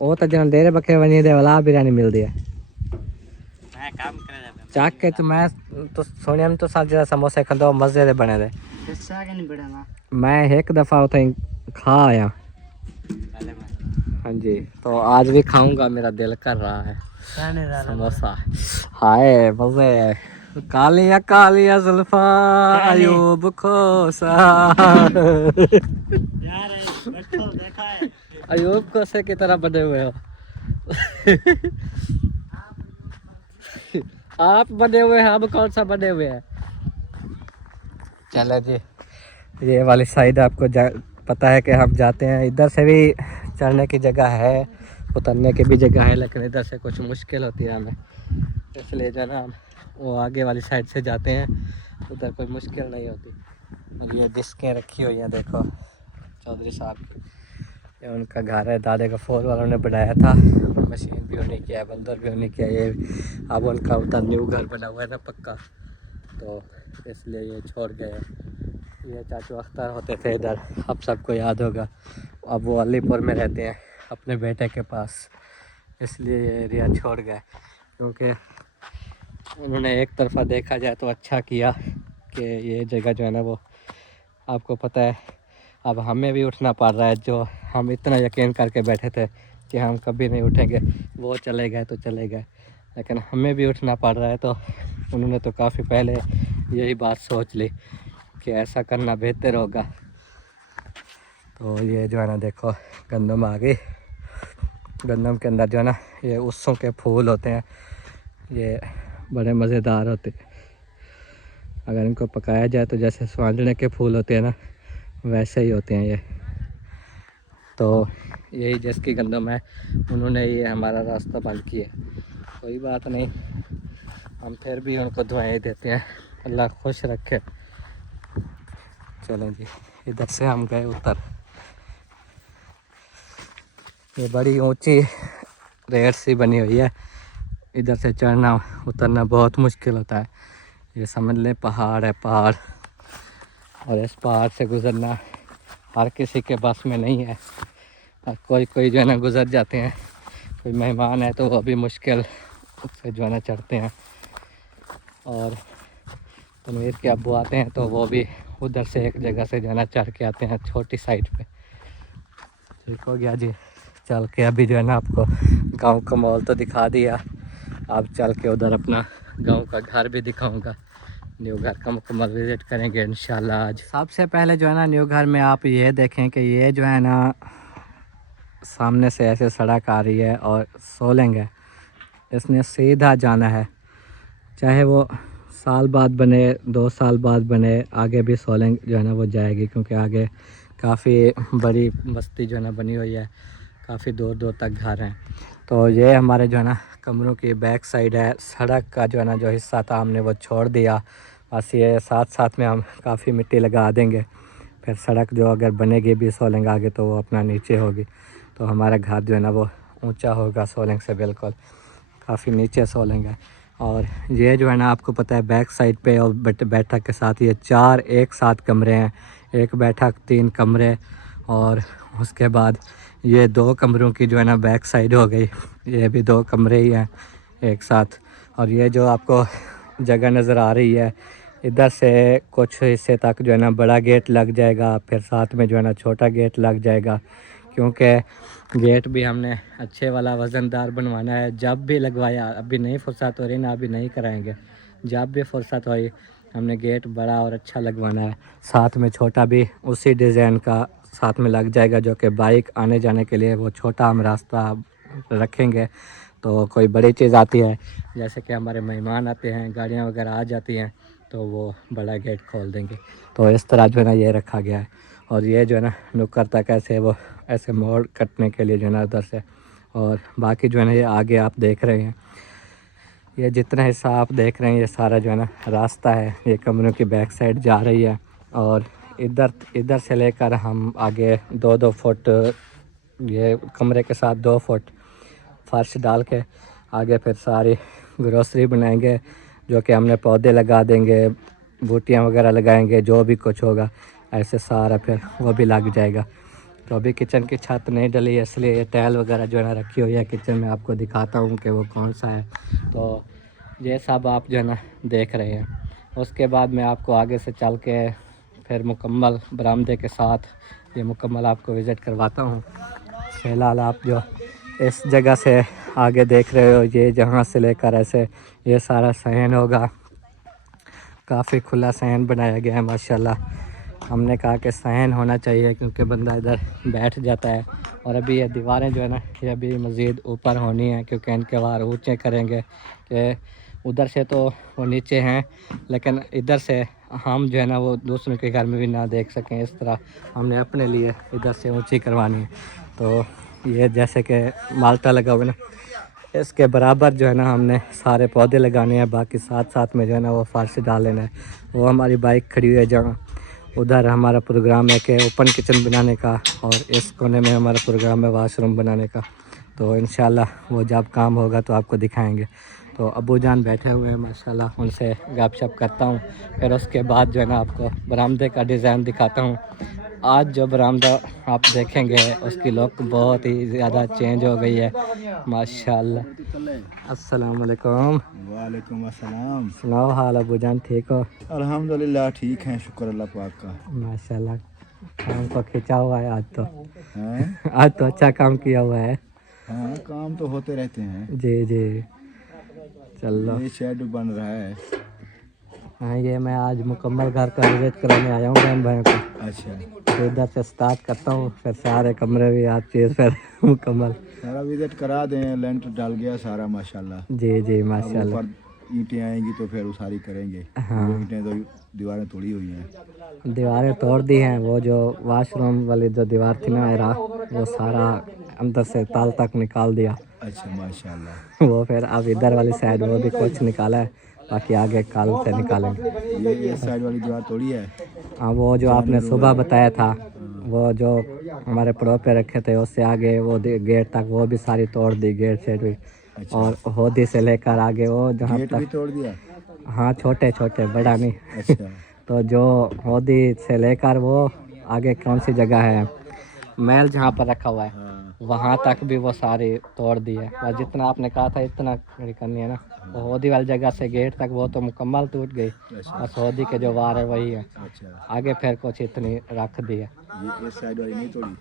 वो तो जन डेरे बखे वनी दे वाला बिरयानी मिलती है मैं काम करे चाक के तो मैं तो सोनिया में तो साथ जरा समोसे खंदो मजे दे बने दे गुस्सा के नहीं बड़ा ना मैं एक दफ़ा उठे खा आया हाँ जी तो आज भी खाऊंगा मेरा दिल कर रहा है समोसा हाय मजे कालिया कालिया जुल्फा अयूब खोसा यार बैठो देखा है अयूब खोसे की तरह बने हुए हो आप बने हुए हैं हम कौन सा बने हुए हैं चलो जी ये वाली साइड आपको पता है कि हम जाते हैं इधर से भी चढ़ने की जगह है उतरने की भी जगह है लेकिन इधर से कुछ मुश्किल होती है हमें इसलिए जो है ना हम वो आगे वाली साइड से जाते हैं, उधर कोई मुश्किल नहीं होती। और ये डिस्कें रखी हुई हैं देखो चौधरी साहब की, ये उनका घर है, दादे का 4 वालों ने बनाया था, मशीन भी उन्हीं किया है, बंदर भी उन्हीं किया है। ये अब उनका उधर न्यू घर बना हुआ है ना पक्का, तो इसलिए ये छोड़ गए। ये चाचू अख्तर होते थे इधर, अब सबको याद होगा। अब वो अलीपुर में रहते हैं अपने बेटे के पास, इसलिए ये एरिया छोड़ गए, क्योंकि उन्होंने एक तरफा देखा जाए तो अच्छा किया कि ये जगह जो है ना वो, आपको पता है अब हमें भी उठना पड़ रहा है। जो हम इतना यकीन करके बैठे थे कि हम कभी नहीं उठेंगे, वो चले गए तो चले गए, लेकिन हमें भी उठना पड़ रहा है। तो उन्होंने तो काफ़ी पहले यही बात सोच ली कि ऐसा करना बेहतर होगा। तो ये जो है ना देखो गंदम आ गई, गंदम के अंदर जो है ना ये उस्सों के फूल होते हैं, ये बड़े मज़ेदार होते हैं। अगर इनको पकाया जाए तो जैसे स्वांजने के फूल होते हैं ना, वैसे ही होते हैं ये। तो यही जिसकी गंदम है, उन्होंने ये हमारा रास्ता बंद किया। कोई बात नहीं, हम फिर भी उनको दुआएं देते हैं, अल्लाह खुश रखे। चलें जी, इधर से हम गए उतर। ये बड़ी ऊंची रेत सी बनी हुई है, इधर से चढ़ना उतरना बहुत मुश्किल होता है। ये समझ लें पहाड़ है, पहाड़, और इस पहाड़ से गुज़रना हर किसी के बस में नहीं है। और कोई जो है ना गुज़र जाते हैं, कोई मेहमान है तो वो भी मुश्किल से जो है ना चढ़ते हैं। और तनवीर के अब्बू आते हैं तो वो भी उधर से एक जगह से जो है ना चढ़ के आते हैं छोटी साइड पे। ठीक हो गया जी, चल के अभी जो है ना आपको गांव का माहौल तो दिखा दिया, अब चल के उधर अपना गांव का घर भी दिखाऊंगा। न्यू घर का मुकम्मल विज़िट करेंगे इंशाल्लाह आज। सबसे पहले जो है ना न्यू घर में आप ये देखें कि ये जो है ना सामने से ऐसे सड़क आ रही है और सोलंग है, इसने सीधा जाना है, चाहे वो साल बाद बने 2 साल बाद बने, आगे भी सोलंग जो है ना वो जाएगी, क्योंकि आगे काफ़ी बड़ी बस्ती जो है ना बनी हुई है, काफ़ी दूर दूर तक घर हैं। तो ये हमारे जो है ना कमरों की बैक साइड है। सड़क का जो है ना जो हिस्सा था हमने वो छोड़ दिया, बस ये साथ साथ में हम काफ़ी मिट्टी लगा देंगे, फिर सड़क जो अगर बनेगी भी सोलंग आगे तो वो अपना नीचे होगी। तो हमारा घर जो है ना वो ऊंचा होगा सोलंग से, बिल्कुल काफ़ी नीचे सोलंग है। और ये जो है ना आपको पता है बैक साइड पे और बैठक के साथ ये 4 एक साथ कमरे हैं, एक बैठक 3 कमरे, और उसके बाद ये 2 कमरों की जो है ना बैक साइड हो गई, ये भी 2 कमरे ही हैं एक साथ। और ये जो आपको जगह नज़र आ रही है, इधर से कुछ हिस्से तक जो है ना बड़ा गेट लग जाएगा, फिर साथ में जो है ना छोटा गेट लग जाएगा, क्योंकि गेट भी हमने अच्छे वाला वज़नदार बनवाना है। जब भी लगवाया, अभी नहीं फुर्सत हो रही ना, अभी नहीं कराएंगे, जब भी फुर्सत हुई हमने गेट बड़ा और अच्छा लगवाना है। साथ में छोटा भी उसी डिज़ाइन का साथ में लग जाएगा, जो कि बाइक आने जाने के लिए वो छोटा हम रास्ता रखेंगे। तो कोई बड़ी चीज़ आती है, जैसे कि हमारे मेहमान आते हैं, गाड़ियाँ वगैरह आ जाती हैं, तो वो बड़ा गेट खोल देंगे। तो इस तरह जो है ना ये रखा गया है। और ये जो है ना नुक्कड़ तक ऐसे वो ऐसे मोड़ कटने के लिए जो है ना उधर से, और बाकी जो है ना ये आगे आप देख रहे हैं, ये जितना हिस्सा आप देख रहे हैं ये सारा जो है ना रास्ता है, ये कमरों की बैक साइड जा रही है। और इधर से लेकर हम आगे 2-2 फुट, ये कमरे के साथ 2 फुट फर्श डाल के आगे फिर सारी ग्रोसरी बनाएंगे, जो कि हमने पौधे लगा देंगे, बूटियाँ वगैरह लगाएंगे, जो भी कुछ होगा ऐसे सारा फिर वो भी लग जाएगा। तो अभी किचन की छत नहीं डली है, इसलिए ये टाइल वगैरह जो है ना रखी हुई है किचन में, आपको दिखाता हूँ कि वो कौन सा है। तो ये सब आप जो है ना देख रहे हैं। उसके बाद मैं आपको आगे से चल के फिर मुकम्मल बरामदे के साथ ये मुकम्मल आपको विज़िट करवाता हूँ। फ़िलहाल आप जो इस जगह से आगे देख रहे हो, ये जहाँ से लेकर ऐसे ये सारा सहन होगा, काफ़ी खुला सहन बनाया गया है माशाल्लाह। हमने कहा कि सहन होना चाहिए, क्योंकि बंदा इधर बैठ जाता है। और अभी ये दीवारें जो है ना ये अभी मज़ीद ऊपर होनी है, क्योंकि इनके वार ऊँचे करेंगे कि उधर से तो वो नीचे हैं, लेकिन इधर से हम जो है ना वो दूसरों के घर में भी ना देख सकें, इस तरह हमने अपने लिए इधर से ऊंची करवानी है। तो ये जैसे कि माल्टा लगा हुआ ना, इसके बराबर जो है ना हमने सारे पौधे लगाने हैं, बाकी साथ साथ में जो है ना वो फर्श डाल लेना है। वो हमारी बाइक खड़ी हुई है जहाँ, उधर हमारा प्रोग्राम है कि ओपन किचन बनाने का, और इस कोने में हमारा प्रोग्राम है वॉशरूम बनाने का। तो इंशाल्लाह वो जब काम होगा तो आपको दिखाएंगे। तो अबू जान बैठे हुए हैं माशाल्लाह, उनसे गपशप करता हूँ, फिर उसके बाद जो है ना आपको बरामदे का डिज़ाइन दिखाता हूँ। आज जो बरामदा आप देखेंगे उसकी लुक बहुत ही ज़्यादा चेंज हो गई है माशाल्लाह। अस्सलाम वालेकुम। वालेकुम अस्सलाम। सुनाओ हाल अबू जान, ठीक हो? अल्हम्दुलिल्लाह ठीक हैं, शुक्र अल्लाह पाक का। माशाल्लाह काम को खींचा हुआ है आज तो। हैं? आज तो अच्छा काम किया हुआ है। हाँ, काम तो होते रहते हैं। जी जी चलो। ये शेड बन रहा है। हाँ ये मैं आज मुकम्मल घर का विजिट कराने आया हूँ बहन भाइयों को। अच्छा, तो इधर से स्टार्ट करता हूँ, फिर सारे कमरे भी आप चीज़ फिर मुकम्मल। सारा विजिट करा दें, लेंटर डाल गया सारा माशाल्लाह। जी जी अब माशाल्लाह। ऊपर ईंटें आएंगी तो फिर उसारी करेंगे। हाँ। वो ईंटें तो दीवारें तोड़ी हुई हैं। दीवारें तोड़ दी हैं, वो जो वॉशरूम वाली जो दीवार थी ना एरा, वो सारा अंदर से ताल तक निकाल दिया। अच्छा माशाल्लाह। वो फिर अब इधर वाली साइड वो भी कुछ निकाला है, बाकी आगे कल से निकालेंगे। ये साइड वाली दीवार तोड़ी है। हाँ वो जो आपने सुबह बताया था, वो जो हमारे प्रो पे रखे थे, उससे आगे वो गेट तक वो भी सारी तोड़ दी, गेट से भी। अच्छा। और होदी से लेकर आगे वो जहाँ गेट भी तक, तोड़ दिया। हाँ छोटे छोटे, बड़ा नहीं। अच्छा। तो जो होदी से लेकर वो आगे कौन सी जगह है, मैल जहाँ पर रखा हुआ है, हाँ। वहाँ तक भी वो सारी तोड़ दी है। बस जितना आपने कहा था इतना करनी है ना। वो होदी वाली जगह से गेट तक वो तो मुकम्मल टूट गई, बस होदी के जो वार है वही है। अच्छा, आगे फिर कुछ इतनी रख दी है। ये इस साइड वाली नहीं तोड़ी।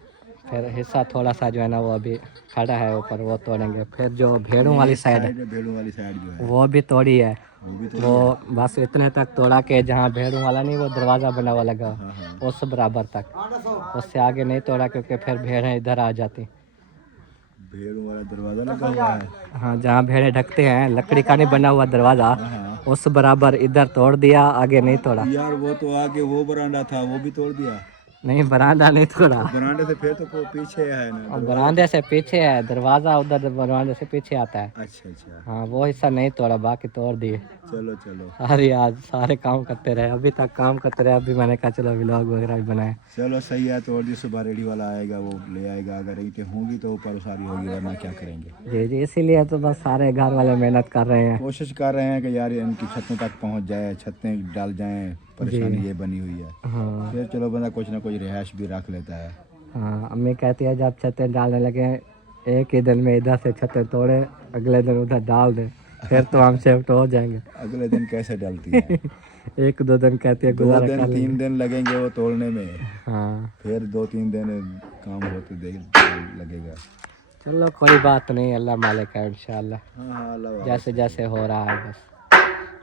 फिर हिस्सा थोड़ा सा जो है ना वो अभी खड़ा है ऊपर, वो तोड़ेंगे। फिर जो भेड़ों वाली साइड है भेड़ों वाली साइड जो है वो भी तोड़ी है। वो भी तोड़ी। वो बस इतने तक तोड़ा के जहाँ भेड़ों वाला नहीं वो दरवाज़ा बना हुआ लगा, हाँ, हाँ। उस बराबर तक, उससे आगे नहीं तोड़ा क्योंकि फिर भेड़ें इधर आ जाती। भेड़ों वाला दरवाजा लगा हुआ है। हाँ जहाँ भेड़ें ढकते हैं, लकड़ी का नहीं बना हुआ दरवाज़ा, हाँ। उस बराबर इधर तोड़ दिया, आगे नहीं तोड़ा। यार वो तो आगे वो बरांडा था, वो भी तोड़ दिया। नहीं बरामदा नहीं तोड़ा, बरांडे से फिर तो पीछे है ना। और बरामदे से पीछे है दरवाज़ा, उधर बरामदे से पीछे आता है। अच्छा अच्छा, हाँ वो हिस्सा नहीं तोड़ा, बाकी तोड़ दिए। चलो चलो सारे आज सारे काम करते रहे, अभी तक काम करते रहे। अभी मैंने कहा चलो व्लॉग वगैरह भी बनाए। चलो सही है। तो और जिस सुबह रेडी वाला आएगा वो ले आएगा, अगर ईंटें होंगी तो ऊपर उसारी होगी, वरना क्या करेंगे। जी जी इसीलिए तो बस सारे घर वाले मेहनत कर रहे हैं। कोशिश कर रहे हैं कि यार इनकी छतों तक पहुंच जाए, छतें डाल जाएं। परेशानी ये बनी हुई है। हाँ फिर चलो बंदा कुछ ना कुछ रिहाइश भी रख लेता है। हाँ अम्मी कहती है जब छतें डालने लगे, एक ही दिन में इधर से छतें तोड़े, अगले दिन उधर डाल दे, फिर तो हम शिफ्ट हो जाएंगे। अगले दिन कैसे डलती है? 1-2 दिन कहती है 2 गुजारा दिन कर 3 लेंगे। दिन लगेंगे वो तोड़ने में। हाँ फिर 2-3 दिन काम होते देख लगेगा। चलो कोई बात नहीं, अल्लाह मालिक है इंशाल्लाह, हाँ हाँ अल्लाह। जैसे जैसे हो रहा है बस।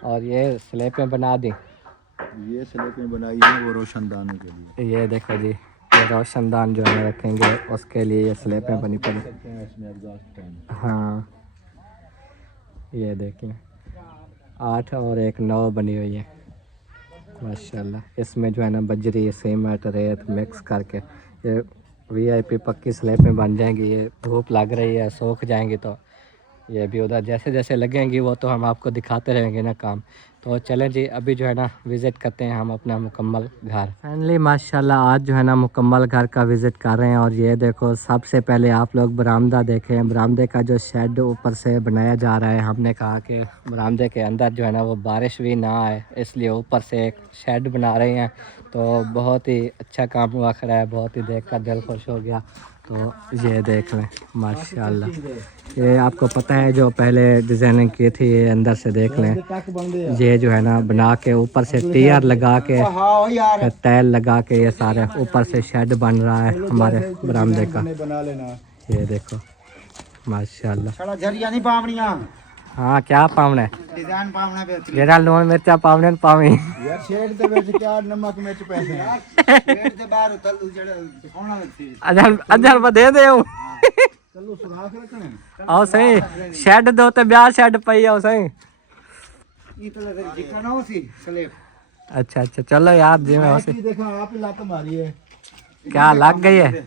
और ये स्लेपें बना दी, ये स्लेपें बनाई है वो रोशनदानों के लिए। ये देखो जी, ये रोशनदान जो है रखेंगे उसके लिए ये स्लेपें बनी पड़ी। इसमें एग्जॉस्ट फैन। हाँ ये देखिए 8 और 1 9 बनी हुई है माशाल्लाह। इसमें जो है ना बजरी सीमेंट रेत मिक्स करके ये VIP पक्की स्लेपें बन जाएंगी। ये धूप लग रही है, सूख जाएंगी तो ये भी उधर जैसे जैसे लगेंगी वो तो हम आपको दिखाते रहेंगे ना काम। तो चलें जी अभी जो है ना विज़िट करते हैं हम अपना मुकम्मल घर। फाइनली माशाल्लाह आज जो है ना मुकम्मल घर का विज़िट कर रहे हैं। और ये देखो सबसे पहले आप लोग बरामदा देखें, बरामदे का जो शेड ऊपर से बनाया जा रहा है। हमने कहा कि बरामदे के अंदर जो है ना वो बारिश भी ना आए, इसलिए ऊपर से एक शेड बना रहे हैं। तो बहुत ही अच्छा काम हुआ खड़ा है, बहुत ही देख कर दिल खुश हो गया। तो ये देख लें माशाल्लाह, ये आपको पता है जो पहले डिज़ाइनिंग की थी, ये अंदर से देख लें। ये जो है ना बना के ऊपर से टीयर लगा के फिर टाइल लगा के ये सारे ऊपर से शेड बन रहा है हमारे बरामदे का। बना लेना। ये देखो माशाल्लाह। झरिया नहीं पावनिया, हाँ क्या पावना है, डिजाइन पावना पे जेड़ा लून मिर्चा पावने पावी। यार शेड दे विच क्या नमक मिर्च पैसे हैं। पेट से बाहर तल्लू जड़े दिखाना लगती अजहर पर दे दे चलो सुखा के रखने। आओ सही शेड दो तो ब्याह शेड पई आओ सही। ये तो लग जिका ना होसी स्लेब। अच्छा अच्छा चलो यार जी मैं देखा आप ही लात मारी है। क्या लग गई है।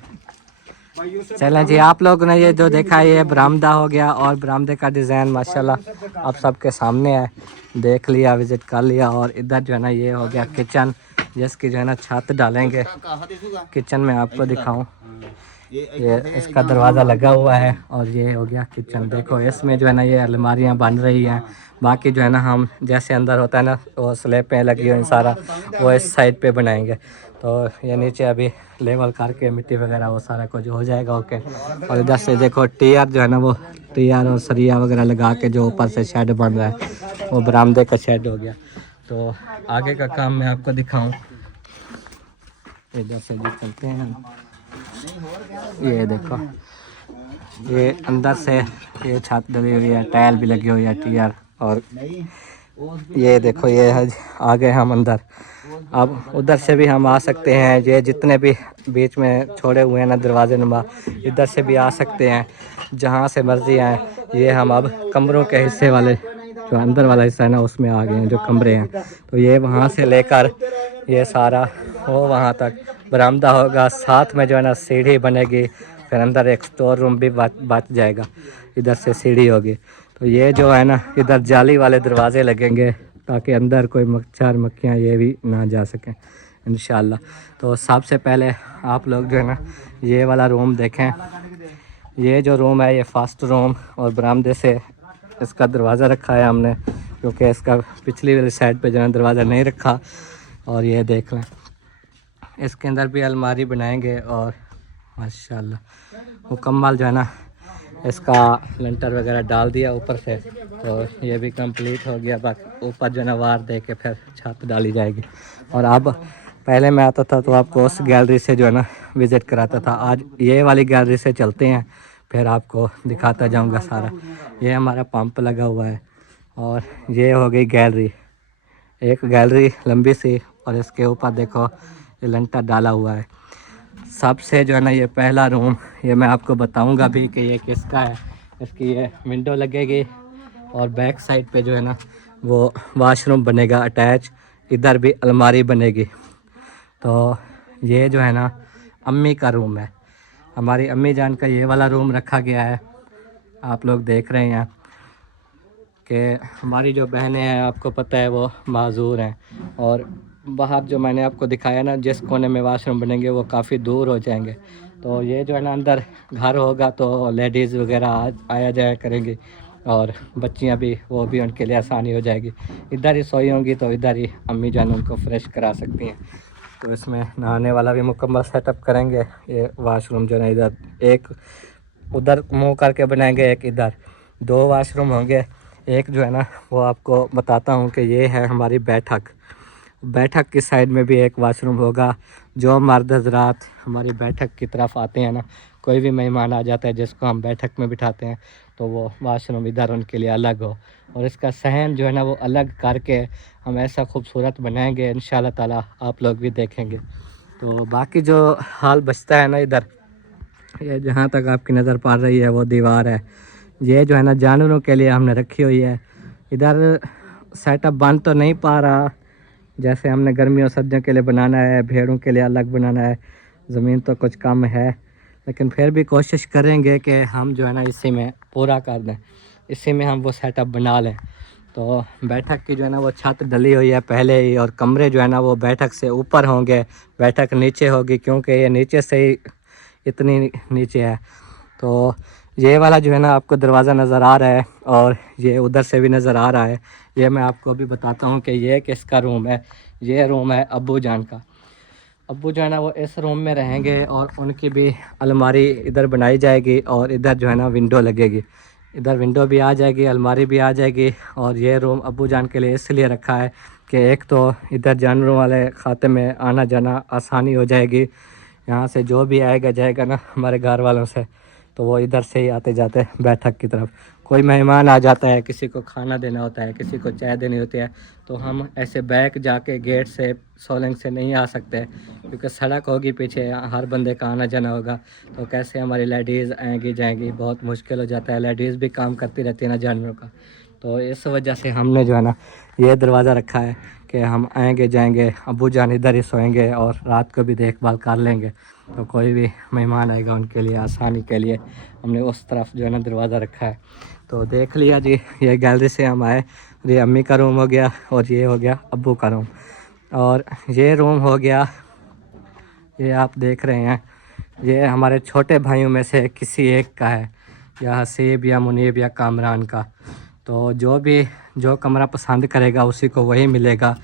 चलें जी, आप लोगों ने ये जो देखा ये बरामदा हो गया और बरामदे का डिज़ाइन माशाल्लाह आप सबके सामने है, देख लिया, विज़िट कर लिया। और इधर जो है ना ये हो गया किचन, जिसकी जो है ना छत डालेंगे। किचन में आपको दिखाऊं, ये इसका दरवाज़ा लगा हुआ है और ये हो गया किचन। देखो इसमें जो है ना ये अलमारियाँ बन रही हैं। बाकी जो है ना हम जैसे अंदर होता है ना वो स्लैबें लगी हुई सारा वो इस साइड पे बनाएंगे। तो ये नीचे अभी लेवल करके मिट्टी वगैरह वो सारा कुछ हो जाएगा ओके। और इधर से देखो टीआर जो है ना वो टीआर और सरिया वगैरह लगा के जो ऊपर से शेड बन रहा है वो बरामदे का शेड हो गया। तो आगे का काम मैं आपको दिखाऊं, इधर से भी चलते हैं हम। ये देखो ये अंदर से ये छत डली हुई है, टाइल भी लगी हुई है टीआर। और ये देखो ये है, आ गए हम अंदर। अब उधर से भी हम आ सकते हैं, ये जितने भी बीच में छोड़े हुए हैं ना दरवाजे नुमा, इधर से भी आ सकते हैं, जहाँ से मर्जी आए। ये हम अब कमरों के हिस्से वाले जो अंदर वाला हिस्सा है ना उसमें आ गए हैं, जो कमरे हैं। तो ये वहाँ से लेकर ये सारा वो वहाँ तक बरामदा होगा, साथ में जो है ना सीढ़ी बनेगी, फिर अंदर एक स्टोर रूम भी बच जाएगा, इधर से सीढ़ी होगी। तो ये जो है ना इधर जाली वाले दरवाजे लगेंगे ताकि अंदर कोई मच्छर मक्खियाँ ये भी ना जा सकें इंशाल्लाह। तो सबसे पहले आप लोग जो है ना ये वाला रूम देखें। ये जो रूम है ये फर्स्ट रूम, और बरामदे से इसका दरवाज़ा रखा है हमने क्योंकि इसका पिछली वाली साइड पे जो है दरवाज़ा नहीं रखा। और ये देख लें इसके अंदर भी अलमारी बनाएंगे और माशाल्लाह मुकम्मल जो है ना इसका लेंटर वगैरह डाल दिया ऊपर से, तो ये भी कंप्लीट हो गया। बाकी ऊपर जो है ना वार दे के फिर छत डाली जाएगी। और अब पहले मैं आता था तो आपको उस गैलरी से जो है ना विज़िट कराता था, आज ये वाली गैलरी से चलते हैं, फिर आपको दिखाता जाऊंगा सारा। ये हमारा पंप लगा हुआ है और ये हो गई गैलरी, एक गैलरी लंबी सी, और इसके ऊपर देखो ये लेंटर डाला हुआ है। सबसे जो है ना ये पहला रूम, ये मैं आपको बताऊंगा भी कि ये किसका है। इसकी ये विंडो लगेगी और बैक साइड पे जो है ना वो वाशरूम बनेगा अटैच, इधर भी अलमारी बनेगी। तो ये जो है ना अम्मी का रूम है, हमारी अम्मी जान का ये वाला रूम रखा गया है। आप लोग देख रहे हैं कि हमारी जो बहनें हैं आपको पता है वो माजूर हैं, और बाहर जो मैंने आपको दिखाया ना जिस कोने में वाशरूम बनेंगे वो काफ़ी दूर हो जाएंगे। तो ये जो है ना अंदर घर होगा तो लेडीज़ वगैरह आया जाया करेंगी और बच्चियां भी, वो भी उनके लिए आसानी हो जाएगी। इधर ही सोई होंगी तो इधर ही अम्मी जान उनको फ्रेश करा सकती हैं। तो इसमें नहाने वाला भी मुकम्मल सेटअप करेंगे। ये वाशरूम जो है इधर एक उधर मुँह करके बनाएंगे, एक इधर, दो वाशरूम होंगे। एक जो है ना वो आपको बताता हूँ कि ये है हमारी बैठक, बैठक की साइड में भी एक वाशरूम होगा। जो मर्द हजरात हमारी बैठक की तरफ आते हैं ना, कोई भी मेहमान आ जाता है जिसको हम बैठक में बिठाते हैं, तो वो वाशरूम इधर उनके लिए अलग हो। और इसका सहन जो है ना वो अलग करके हम ऐसा खूबसूरत बनाएंगे इंशाल्लाह ताला, आप लोग भी देखेंगे। तो बाकी जो हाल बचता है ना इधर, ये जहाँ तक आपकी नज़र पड़ रही है वो दीवार है, ये जो है ना जानवरों के लिए हमने रखी हुई है। इधर सेटअप बन तो नहीं पा रहा, जैसे हमने गर्मियों सर्दियों के लिए बनाना है, भेड़ों के लिए अलग बनाना है, ज़मीन तो कुछ कम है, लेकिन फिर भी कोशिश करेंगे कि हम जो है ना इसी में पूरा कर दें, इसी में हम वो सेटअप बना लें। तो बैठक की जो है ना वो छत डली हुई है पहले ही, और कमरे जो है ना वो बैठक से ऊपर होंगे, बैठक नीचे होगी क्योंकि ये नीचे से ही इतनी नीचे है। तो ये वाला जो है ना आपको दरवाज़ा नज़र आ रहा है और ये उधर से भी नज़र आ रहा है। ये मैं आपको अभी बताता हूँ कि ये किसका रूम है। ये रूम है अब्बू जान का। अब्बू जो है ना वो इस रूम में रहेंगे और उनकी भी अलमारी इधर बनाई जाएगी और इधर जो है ना विंडो लगेगी, इधर विंडो भी आ जाएगी, अलमारी भी आ जाएगी। और ये रूम अब्बू जान के लिए इसलिए रखा है कि एक तो इधर जानवरों वाले खाते में आना जाना आसानी हो जाएगी, यहाँ से जो भी आएगा जाएगा ना हमारे घर वालों से, तो वो इधर से ही आते जाते बैठक की तरफ। कोई मेहमान आ जाता है, किसी को खाना देना होता है, किसी को चाय देनी होती है, तो हम ऐसे बैक जाके गेट से सोलंग से नहीं आ सकते क्योंकि सड़क होगी पीछे, हर बंदे का आना जाना होगा। तो कैसे हमारी लेडीज़ आएंगी जाएंगी, बहुत मुश्किल हो जाता है। लेडीज़ भी काम करती रहती है ना जानवरों का, तो इस वजह से हमने जो है ना ये दरवाज़ा रखा है कि हम आएंगे जाएंगे, अबू जान इधर ही सोएंगे और रात को भी देखभाल कर लेंगे। तो कोई भी मेहमान आएगा उनके लिए आसानी के लिए हमने उस तरफ जो है ना दरवाज़ा रखा है। तो देख लिया जी, ये गैलरी से हम आए, ये अम्मी का रूम हो गया और ये हो गया अब्बू का रूम, और ये रूम हो गया, ये आप देख रहे हैं, ये हमारे छोटे भाइयों में से किसी एक का है, या हसीब या मुनीब या कामरान का। तो जो कमरा पसंद करेगा उसी को वही मिलेगा।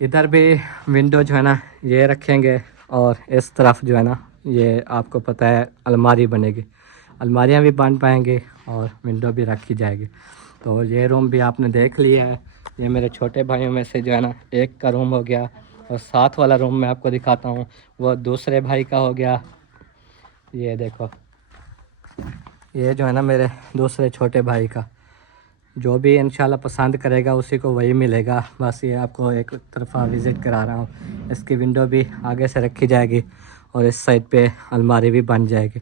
इधर भी विंडो जो है ना ये रखेंगे और इस तरफ जो है ना ये आपको पता है अलमारी बनेगी, अलमारियां भी बन पाएंगी और विंडो भी रखी जाएगी। तो ये रूम भी आपने देख लिया है, ये मेरे छोटे भाइयों में से जो है ना एक का रूम हो गया, और साथ वाला रूम मैं आपको दिखाता हूँ वो दूसरे भाई का हो गया। ये देखो, ये जो है ना मेरे दूसरे छोटे भाई का, जो भी इंशाल्लाह पसंद करेगा उसी को वही मिलेगा। बस ये आपको एक तरफा विज़िट करा रहा हूँ। इसकी विंडो भी आगे से रखी जाएगी और इस साइड पे अलमारी भी बन जाएगी।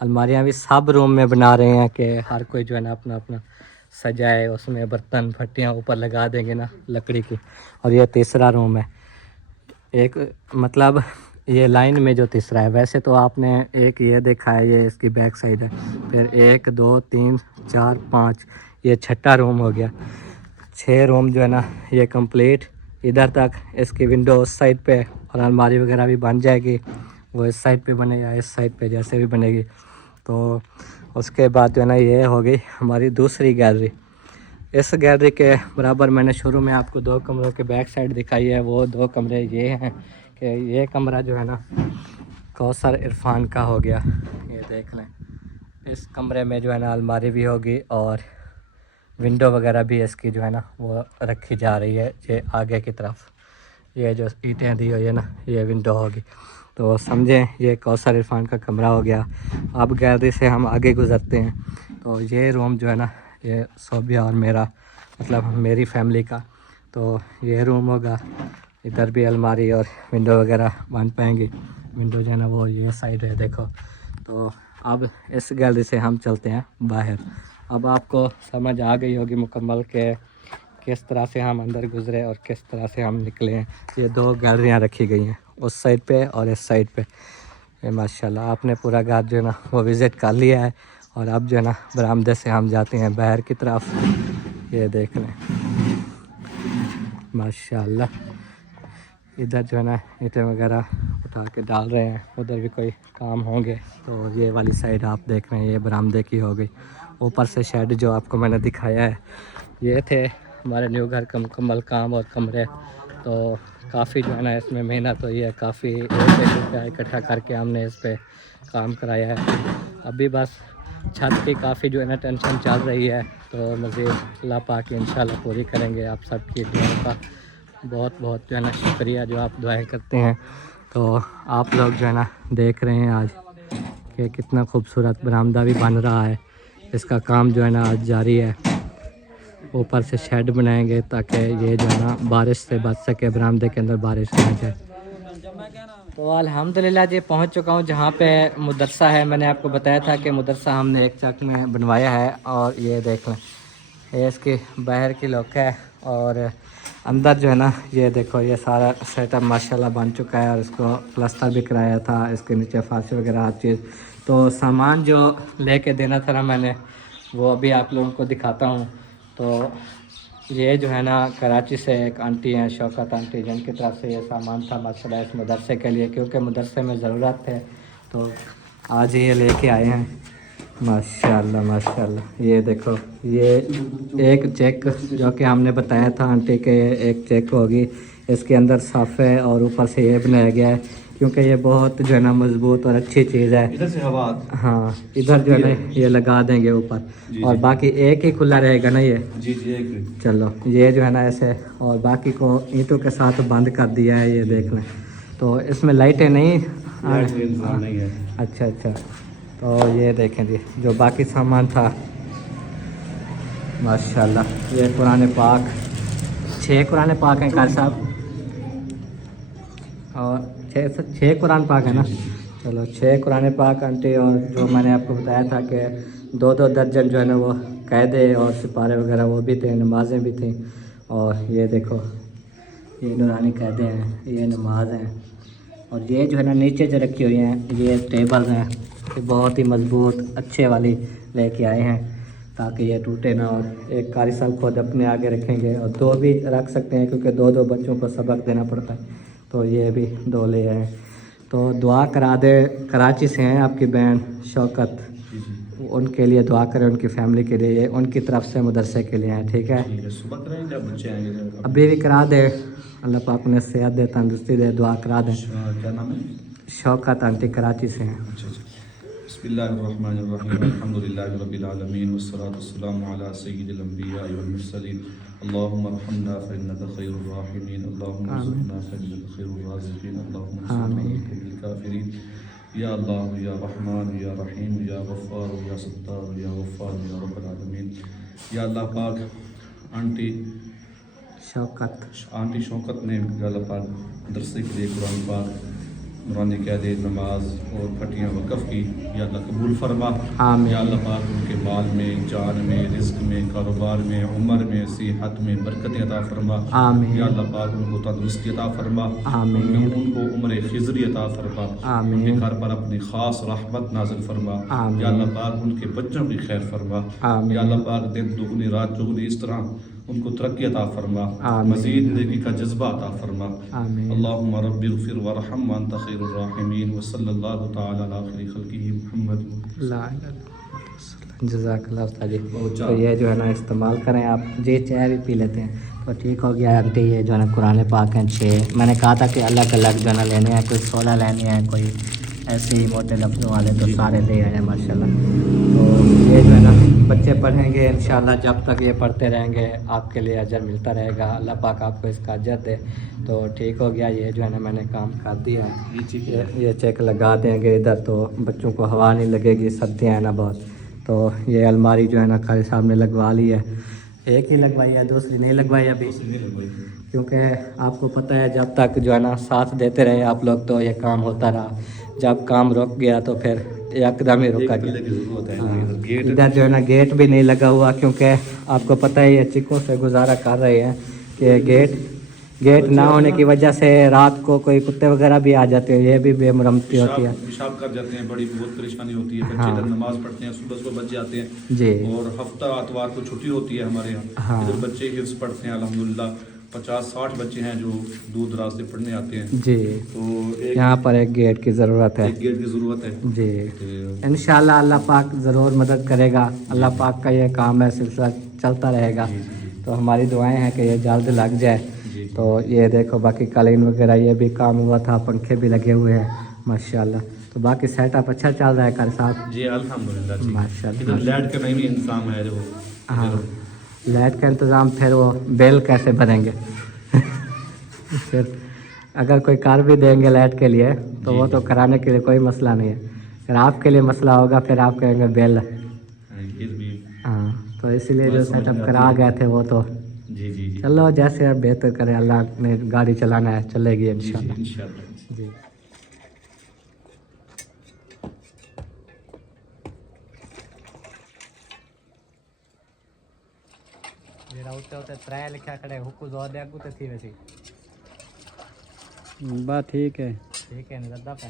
अलमारियाँ भी सब रूम में बना रहे हैं कि हर कोई जो है ना अपना अपना सजाए, उसमें बर्तन फट्टियाँ ऊपर लगा देंगे ना लकड़ी की। और ये तीसरा रूम है, एक मतलब ये लाइन में जो तीसरा है। वैसे तो आपने एक ये देखा है, ये इसकी बैक साइड है, फिर 1 2 3 4 5, ये छठा रूम हो गया। 6 रूम जो है ना ये कंप्लीट। इधर तक इसकी विंडो उस साइड पे और अलमारी वगैरह भी बन जाएगी, वो इस साइड पे बने या इस साइड पे जैसे भी बनेगी। तो उसके बाद जो है ना ये हो गई हमारी दूसरी गैलरी। इस गैलरी के बराबर मैंने शुरू में आपको 2 कमरों के बैक साइड दिखाई है, वो 2 कमरे ये हैं कि ये कमरा जो है ना कौसर इरफान का हो गया, ये देख लें। इस कमरे में जो है ना अलमारी भी होगी और विंडो वगैरह भी इसकी जो है ना वो रखी जा रही है। ये आगे की तरफ ये जो ईंटें दी हुई है ना ये विंडो होगी। तो समझें ये कौसर इरफान का कमरा हो गया। अब गैलरी से हम आगे गुज़रते हैं, तो ये रूम जो है ना ये सोबिया और मेरा मतलब मेरी फैमिली का, तो ये रूम होगा। इधर भी अलमारी और विंडो वगैरह बन पाएंगी। विंडो जो है ना वो ये साइड है देखो। तो अब इस गैलरी से हम चलते हैं बाहर। अब आपको समझ आ गई होगी मुकम्मल के किस तरह से हम अंदर गुज़रे और किस तरह से हम निकले हैं। ये 2 गैलरियाँ रखी गई हैं, उस साइड पे और इस साइड पे। ये माशाल्लाह आपने पूरा घर जो है ना वो विज़िट कर लिया है। और अब जो है ना बरामदे से हम जाते हैं बाहर की तरफ। ये देख लें माशाल्लाह, इधर जो है ना ईंटें वगैरह उठा के डाल रहे हैं, उधर भी कोई काम होंगे। तो ये वाली साइड आप देख रहे हैं ये बरामदे की हो गई। ऊपर से शेड जो आपको मैंने दिखाया है, ये थे हमारे न्यू घर का मुकम्मल काम और कमरे। तो काफ़ी जो है ना इसमें मेहनत हुई है, काफ़ी 1-1 रुपया इकट्ठा करके हमने इस पर काम कराया है। अभी बस छत की काफ़ी जो है ना टेंशन चल रही है, तो मज़ीद अल्लाह पाक इंशाल्लाह पूरी करेंगे। आप सबकी दुआओं का बहुत बहुत जो है ना शुक्रिया जो आप दुआएं करते हैं। तो आप लोग जो है ना देख रहे हैं आज कि कितना खूबसूरत बरामदा भी बन रहा है। इसका काम जो है ना आज जारी है। ऊपर से शेड बनाएंगे ताकि ये जो है ना बारिश से बच सके, बरामदे के अंदर बारिश ना जाए। तो अल्हम्दुलिल्लाह जी पहुंच चुका हूं जहां पे मदरसा है। मैंने आपको बताया था कि मदरसा हमने एक चक में बनवाया है। और ये देख लें ये इसकी बाहर की लुक है, और अंदर जो है ना ये देखो ये सारा सेटअप माशाल्लाह बन चुका है। और इसको प्लास्टर भी कराया था, इसके नीचे फार्श वगैरह हर चीज़। तो सामान जो लेके देना था ना मैंने, वो अभी आप लोगों को दिखाता हूँ। तो ये जो है ना कराची से एक आंटी हैं, शौकत आंटी, जिनकी तरफ से ये सामान था माशाल्लाह इस मदरसे के लिए, क्योंकि मदरसे में ज़रूरत है। तो आज ये लेके आए हैं माशाल्लाह माशाल्लाह। ये देखो ये एक चेक जो कि हमने बताया था आंटी के, एक चेक होगी। इसके अंदर साफ़े और ऊपर से ये बनाया गया है, क्योंकि ये बहुत जो है ना मजबूत और अच्छी चीज़ है। इधर से हवा, हाँ इधर जो है ना ये लगा देंगे ऊपर, और बाकी एक ही खुला रहेगा ना ये। जी जी एक चलो ये जो है ना ऐसे, और बाकी को ईंटों के साथ बंद कर दिया है। ये देख लें। तो इसमें लाइटें नहीं है। अच्छा अच्छा। तो ये देखें जी जो बाकी सामान था माशाल्लाह। ये कुरान पाक 6 कुरान पाक हैं कार साहब, और 6 कुरान पाक है ना। चलो 6 कुरान पाक आंटी, और जो मैंने आपको बताया था कि 2-2 दर्जन जो है ना वो कायदे और सिपारे वगैरह वो भी थे, नमाज़ें भी थी। और ये देखो ये नूरानी कायदे हैं, ये नमाज हैं। और ये जो है ना नीचे जो रखी हुई हैं ये टेबल हैं, ये बहुत ही मजबूत अच्छे वाली लेके आए हैं ताकि ये टूटे ना। और एक कारी साहब खुद अपने आगे रखेंगे और 2 भी रख सकते हैं क्योंकि 2-2 बच्चों को सबक देना पड़ता है, तो ये भी 2 ले आए। तो दुआ करा दे, कराची से हैं आपकी बहन शौकत, उनके लिए दुआ करें, उनकी फैमिली के लिए, उनकी तरफ से मदरसे के लिए हैं, ठीक है। सुबह करें जब बच्चे आएंगे अभी भी करा दे, अल्लाह पाक उन्हें सेहत दे, तंदुरुस्ती दे, दुआ करा दें। क्या नाम है? शौकत आंटी कराची से हैं। बिस्मिल्लाहिर्रहमानिर्रहीम अल्हम्दुलिल्लाहि रब्बिल आलमीन वस्सलातु वस्सलामु अला सय्यिदिल अंबिया वल मुरसलीन अल्लाहुम्मा अर्हमना फइन्नका खैरुर राहिमीन अल्लाहुम्मा रज़ुक़ना फइन्नका खैरुर राज़िक़ीन अल्लाहुम्मा बिल काफिरीन या अल्लाह या रहमान या रहीम या गफ्फार या सत्तार या गफ्फार या रब्बल आलमीन। या अल्लाह पाक आंटी शौकत ने अल्लाह पाक मदरसे के लिए कुरान पाक नूरानी क़यादे नमाज और फटियाँ वक़फ़ की, या अल्लाह कबूल फरमा। या अल्लाह पाक उनके माल में, जान में, रिज़्क़ में, कारोबार में, उम्र में, सेहत में बरकतें अता फरमा। या अल्लाह पाक उनको तंदुरुस्ती अता फरमा, उनको उम्र खिज़री अता फरमा, उनके घर पर अपनी ख़ास रहमत नाज़िल फरमा। या अल्लाह पाक उनके बच्चों की खैर फरमा। या अल्लाह पाक दिन दुगनी रात चौगनी इस तरह उनको तरक्की अता फरमा, मज़ीद नेकी का जज्बा अता फरमा। अल्लाहुम्मा रब्बिग़फिर वरहम व अंत खैरुर राहिमीन व सल्लल्लाहु तआला अला खैरि खल्क़िही मुहम्मद। जज़ाकल्लाह उस्ताद जी। तो ये जो है ना इस्तेमाल करें आप, ये चाय भी पी लेते हैं तो ठीक हो गया। आंटी ये जो है ना कुरान पाक हैं 6, मैंने कहा था कि अलग अलग जो है ना लेने हैं, कोई 16 लेने हैं, कोई ऐसे ही मोटे लफ्ज़ों वाले, तो सारे ले आए हैं माशाल्लाह। तो ये जो है ना बच्चे पढ़ेंगे इंशाल्लाह, जब तक ये पढ़ते रहेंगे आपके लिए अजर मिलता रहेगा, अल्लाह पाक आपको इसका अजर दे। तो ठीक हो गया, ये जो है ना मैंने काम कर दिया। ये चेक लगा देंगे इधर तो बच्चों को हवा नहीं लगेगी, सर्दियाँ हैं ना बहुत। तो ये अलमारी जो है ना खाली साहब ने लगवा ली है, एक ही लगवाई है, दूसरी नहीं लगवाई अभी, क्योंकि आपको पता है जब तक जो है ना साथ देते रहे आप लोग तो ये काम होता रहा, जब काम रुक गया तो फिर एकदम ही रुका गया। इधर जो है ना गेट भी नहीं लगा हुआ, क्योंकि आपको पता है ये चिक्कों से गुजारा कर रहे हैं कि गेट ना होने की वजह से रात को कोई कुत्ते वगैरह भी आ जाते हैं, ये भी बेमुरमती होती है, पेशाब कर जाते हैं, बड़ी बहुत परेशानी होती है। बच्चे इधर नमाज पढ़ते हैं, सुबह बच जाते हैं जी, और हफ्ता आतवार को छुट्टी होती है हमारे यहाँ। इधर बच्चे हिफ्ज़ पढ़ते हैं अल्हम्दुलिल्लाह, 50-60 बच्चे हैं जो दूर दराज से पढ़ने आते हैं जी। तो यहाँ पर एक गेट की ज़रूरत है, एक गेट की ज़रूरत है जी। इंशाल्लाह अल्लाह पाक ज़रूर मदद करेगा, अल्लाह पाक का ये काम है, सिलसिला चलता रहेगा। तो हमारी दुआएं हैं कि ये जल्द लग जाए। तो ये देखो बाकी कालीन वगैरह ये भी काम हुआ था, पंखे भी लगे हुए हैं माशाल्लाह। तो बाकी सेटअप अच्छा चल रहा है कार साहब जी अल्हम्दुलिल्लाह माशाल्लाह। इधर लाइट का नहीं इंतजाम है जो, हाँ लाइट का इंतज़ाम, फिर वो बिल कैसे भरेंगे फिर अगर कोई कार भी देंगे लाइट के लिए तो वो तो कराने के लिए कोई मसला नहीं है, अगर आपके लिए मसला होगा फिर आप कहेंगे बिल। हाँ तो इसीलिए जो सेटअप करा गए थे वो तो जी जी जी चलो जैसे आप बेहतर करें, अल्लाह ने गाड़ी चलाना है, चलेगी इंशाल्लाह जी। मेरा उते त्रै लिखा खड़े हुकू दो दे अगू ते थी वैसी बा ठीक है नहीं रद्दा पे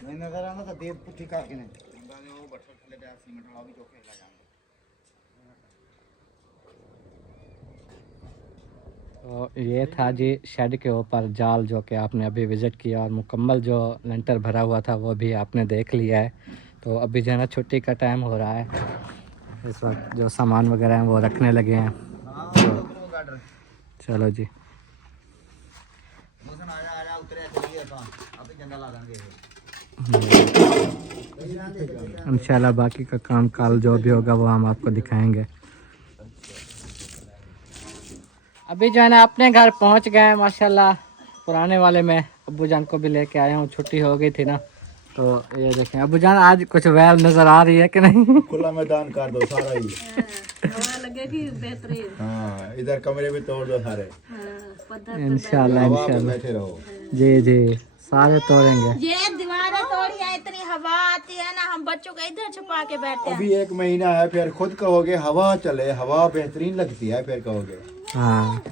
नहीं नजर आना तो देव पुठी का के नहीं वो बटन थले दे सीमेंट वाला भी जोके लगा जाएंगे। तो ये था जी शेड के ऊपर जाल जो कि आपने अभी विज़िट किया, और मुकम्मल जो लेंटर भरा हुआ था वो भी आपने देख लिया है। तो अभी जो है ना छुट्टी का टाइम हो रहा है, इस वक्त जो सामान वगैरह हैं वो रखने लगे हैं। तो चलो जी इंशाल्लाह बाकी का काम कल जो भी होगा वो हम आपको दिखाएंगे। अभी जो है ना अपने घर पहुंच गए माशाल्लाह, पुराने वाले में अब्बू जान को भी लेके आया हूँ, छुट्टी हो गई थी ना। तो ये देखें अब्बू जान आज कुछ वैल नज़र आ रही है कि नहीं? खुला मैदान कर दो सारा ही, लगेगी बेहतरीन। हाँ इधर कमरे भी तोड़ दो सारे, इंशाल्लाह बैठे रहो। जी जी सारे तोड़ेंगे। ये दीवारें तोड़ी है, इतनी हवा आती है ना, हम बच्चों को इधर छुपा के बैठते हैं। अभी 1 महीना है, फिर खुद कहोगे हवा चले, हवा बेहतरीन लगती है, फिर कहोगे। हाँ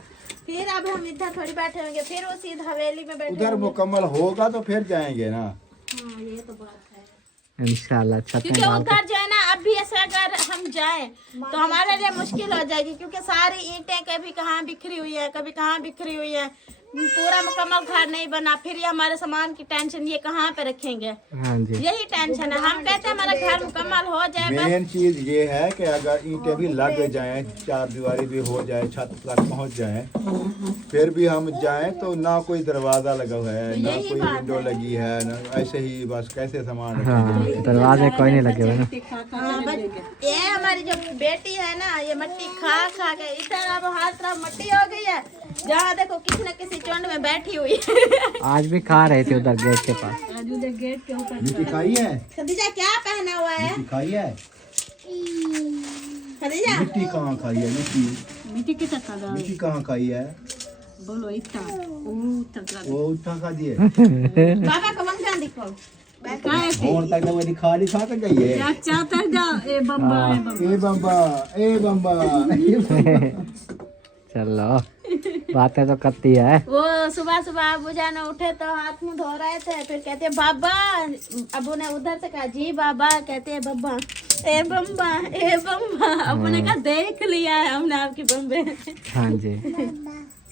फिर अब हम इधर थोड़ी बैठे होंगे, फिर वो सीधा हवेली में बैठे उधर होंगे। मुकम्मल होगा तो फिर जाएंगे ना। हाँ, ये तो बात है। इंशाल्लाह छत में क्योंकि डाल के। उधर जो है ना, अभी ऐसे अगर हम जाएं तो हमारे लिए मुश्किल हो जाएगी, क्योंकि सारी ईंटें कभी कहाँ बिखरी हुई है, कभी कहाँ बिखरी हुई है, पूरा मुकम्मल घर नहीं बना, फिर ये हमारे सामान की टेंशन, ये कहाँ पे रखेंगे, हाँ जी यही टेंशन है। हम कहते हैं हमारा घर मुकम्मल हो जाए बस। मेन चीज ये है कि अगर ईंटें भी लग जाएं, 4 दीवारी भी हो जाए, छत तक पहुंच जाए, फिर भी हम जाएं तो ना कोई दरवाजा लगा हुआ है, तो ना यही कोई बात विंडो है। लगी है, ना ऐसे ही बस कैसे सामान हाँ रखेंगे। दरवाजे कोई नहीं लगे हुए ना। हाँ, ये हमारी जो बेटी है ना, ये मिट्टी खा खा के इधर अब हर तरफ मिट्टी हो गई है, जहाँ देखो किसी न किसी चुंड में बैठी हुई है। आज भी खा रहे थे उधर गेट के पास। मिट्टी खाई है, खदीजा क्या पहना हुआ है? मिट्टी खाई है, खदीजा मिट्टी कहाँ खाई है, मिट्टी कहाँ खाई है, वो उठा खा दिए बाबा को मंगा दिखो। और तक तो वो दिखा के जाइए। ए बम्बा, ए बम्बा। चलो बातें तो करती है। वो सुबह सुबह अबू जान उठे तो हाथ मुंह धो रहे थे, फिर कहते हैं बाबा, अबू ने उधर से कहा जी बाबा, कहते हैं बब्बा, ए बम्बा, ए बम्बा। अबू ने कहा देख लिया है हमने आपकी बम्बे। हाँ जी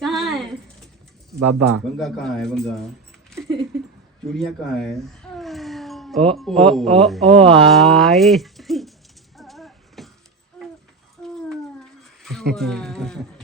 कहाँ है? बाबा बंगा कहाँ है, बंगा चूड़ियाँ कहाँ है? ओ ओ ओ ओ आई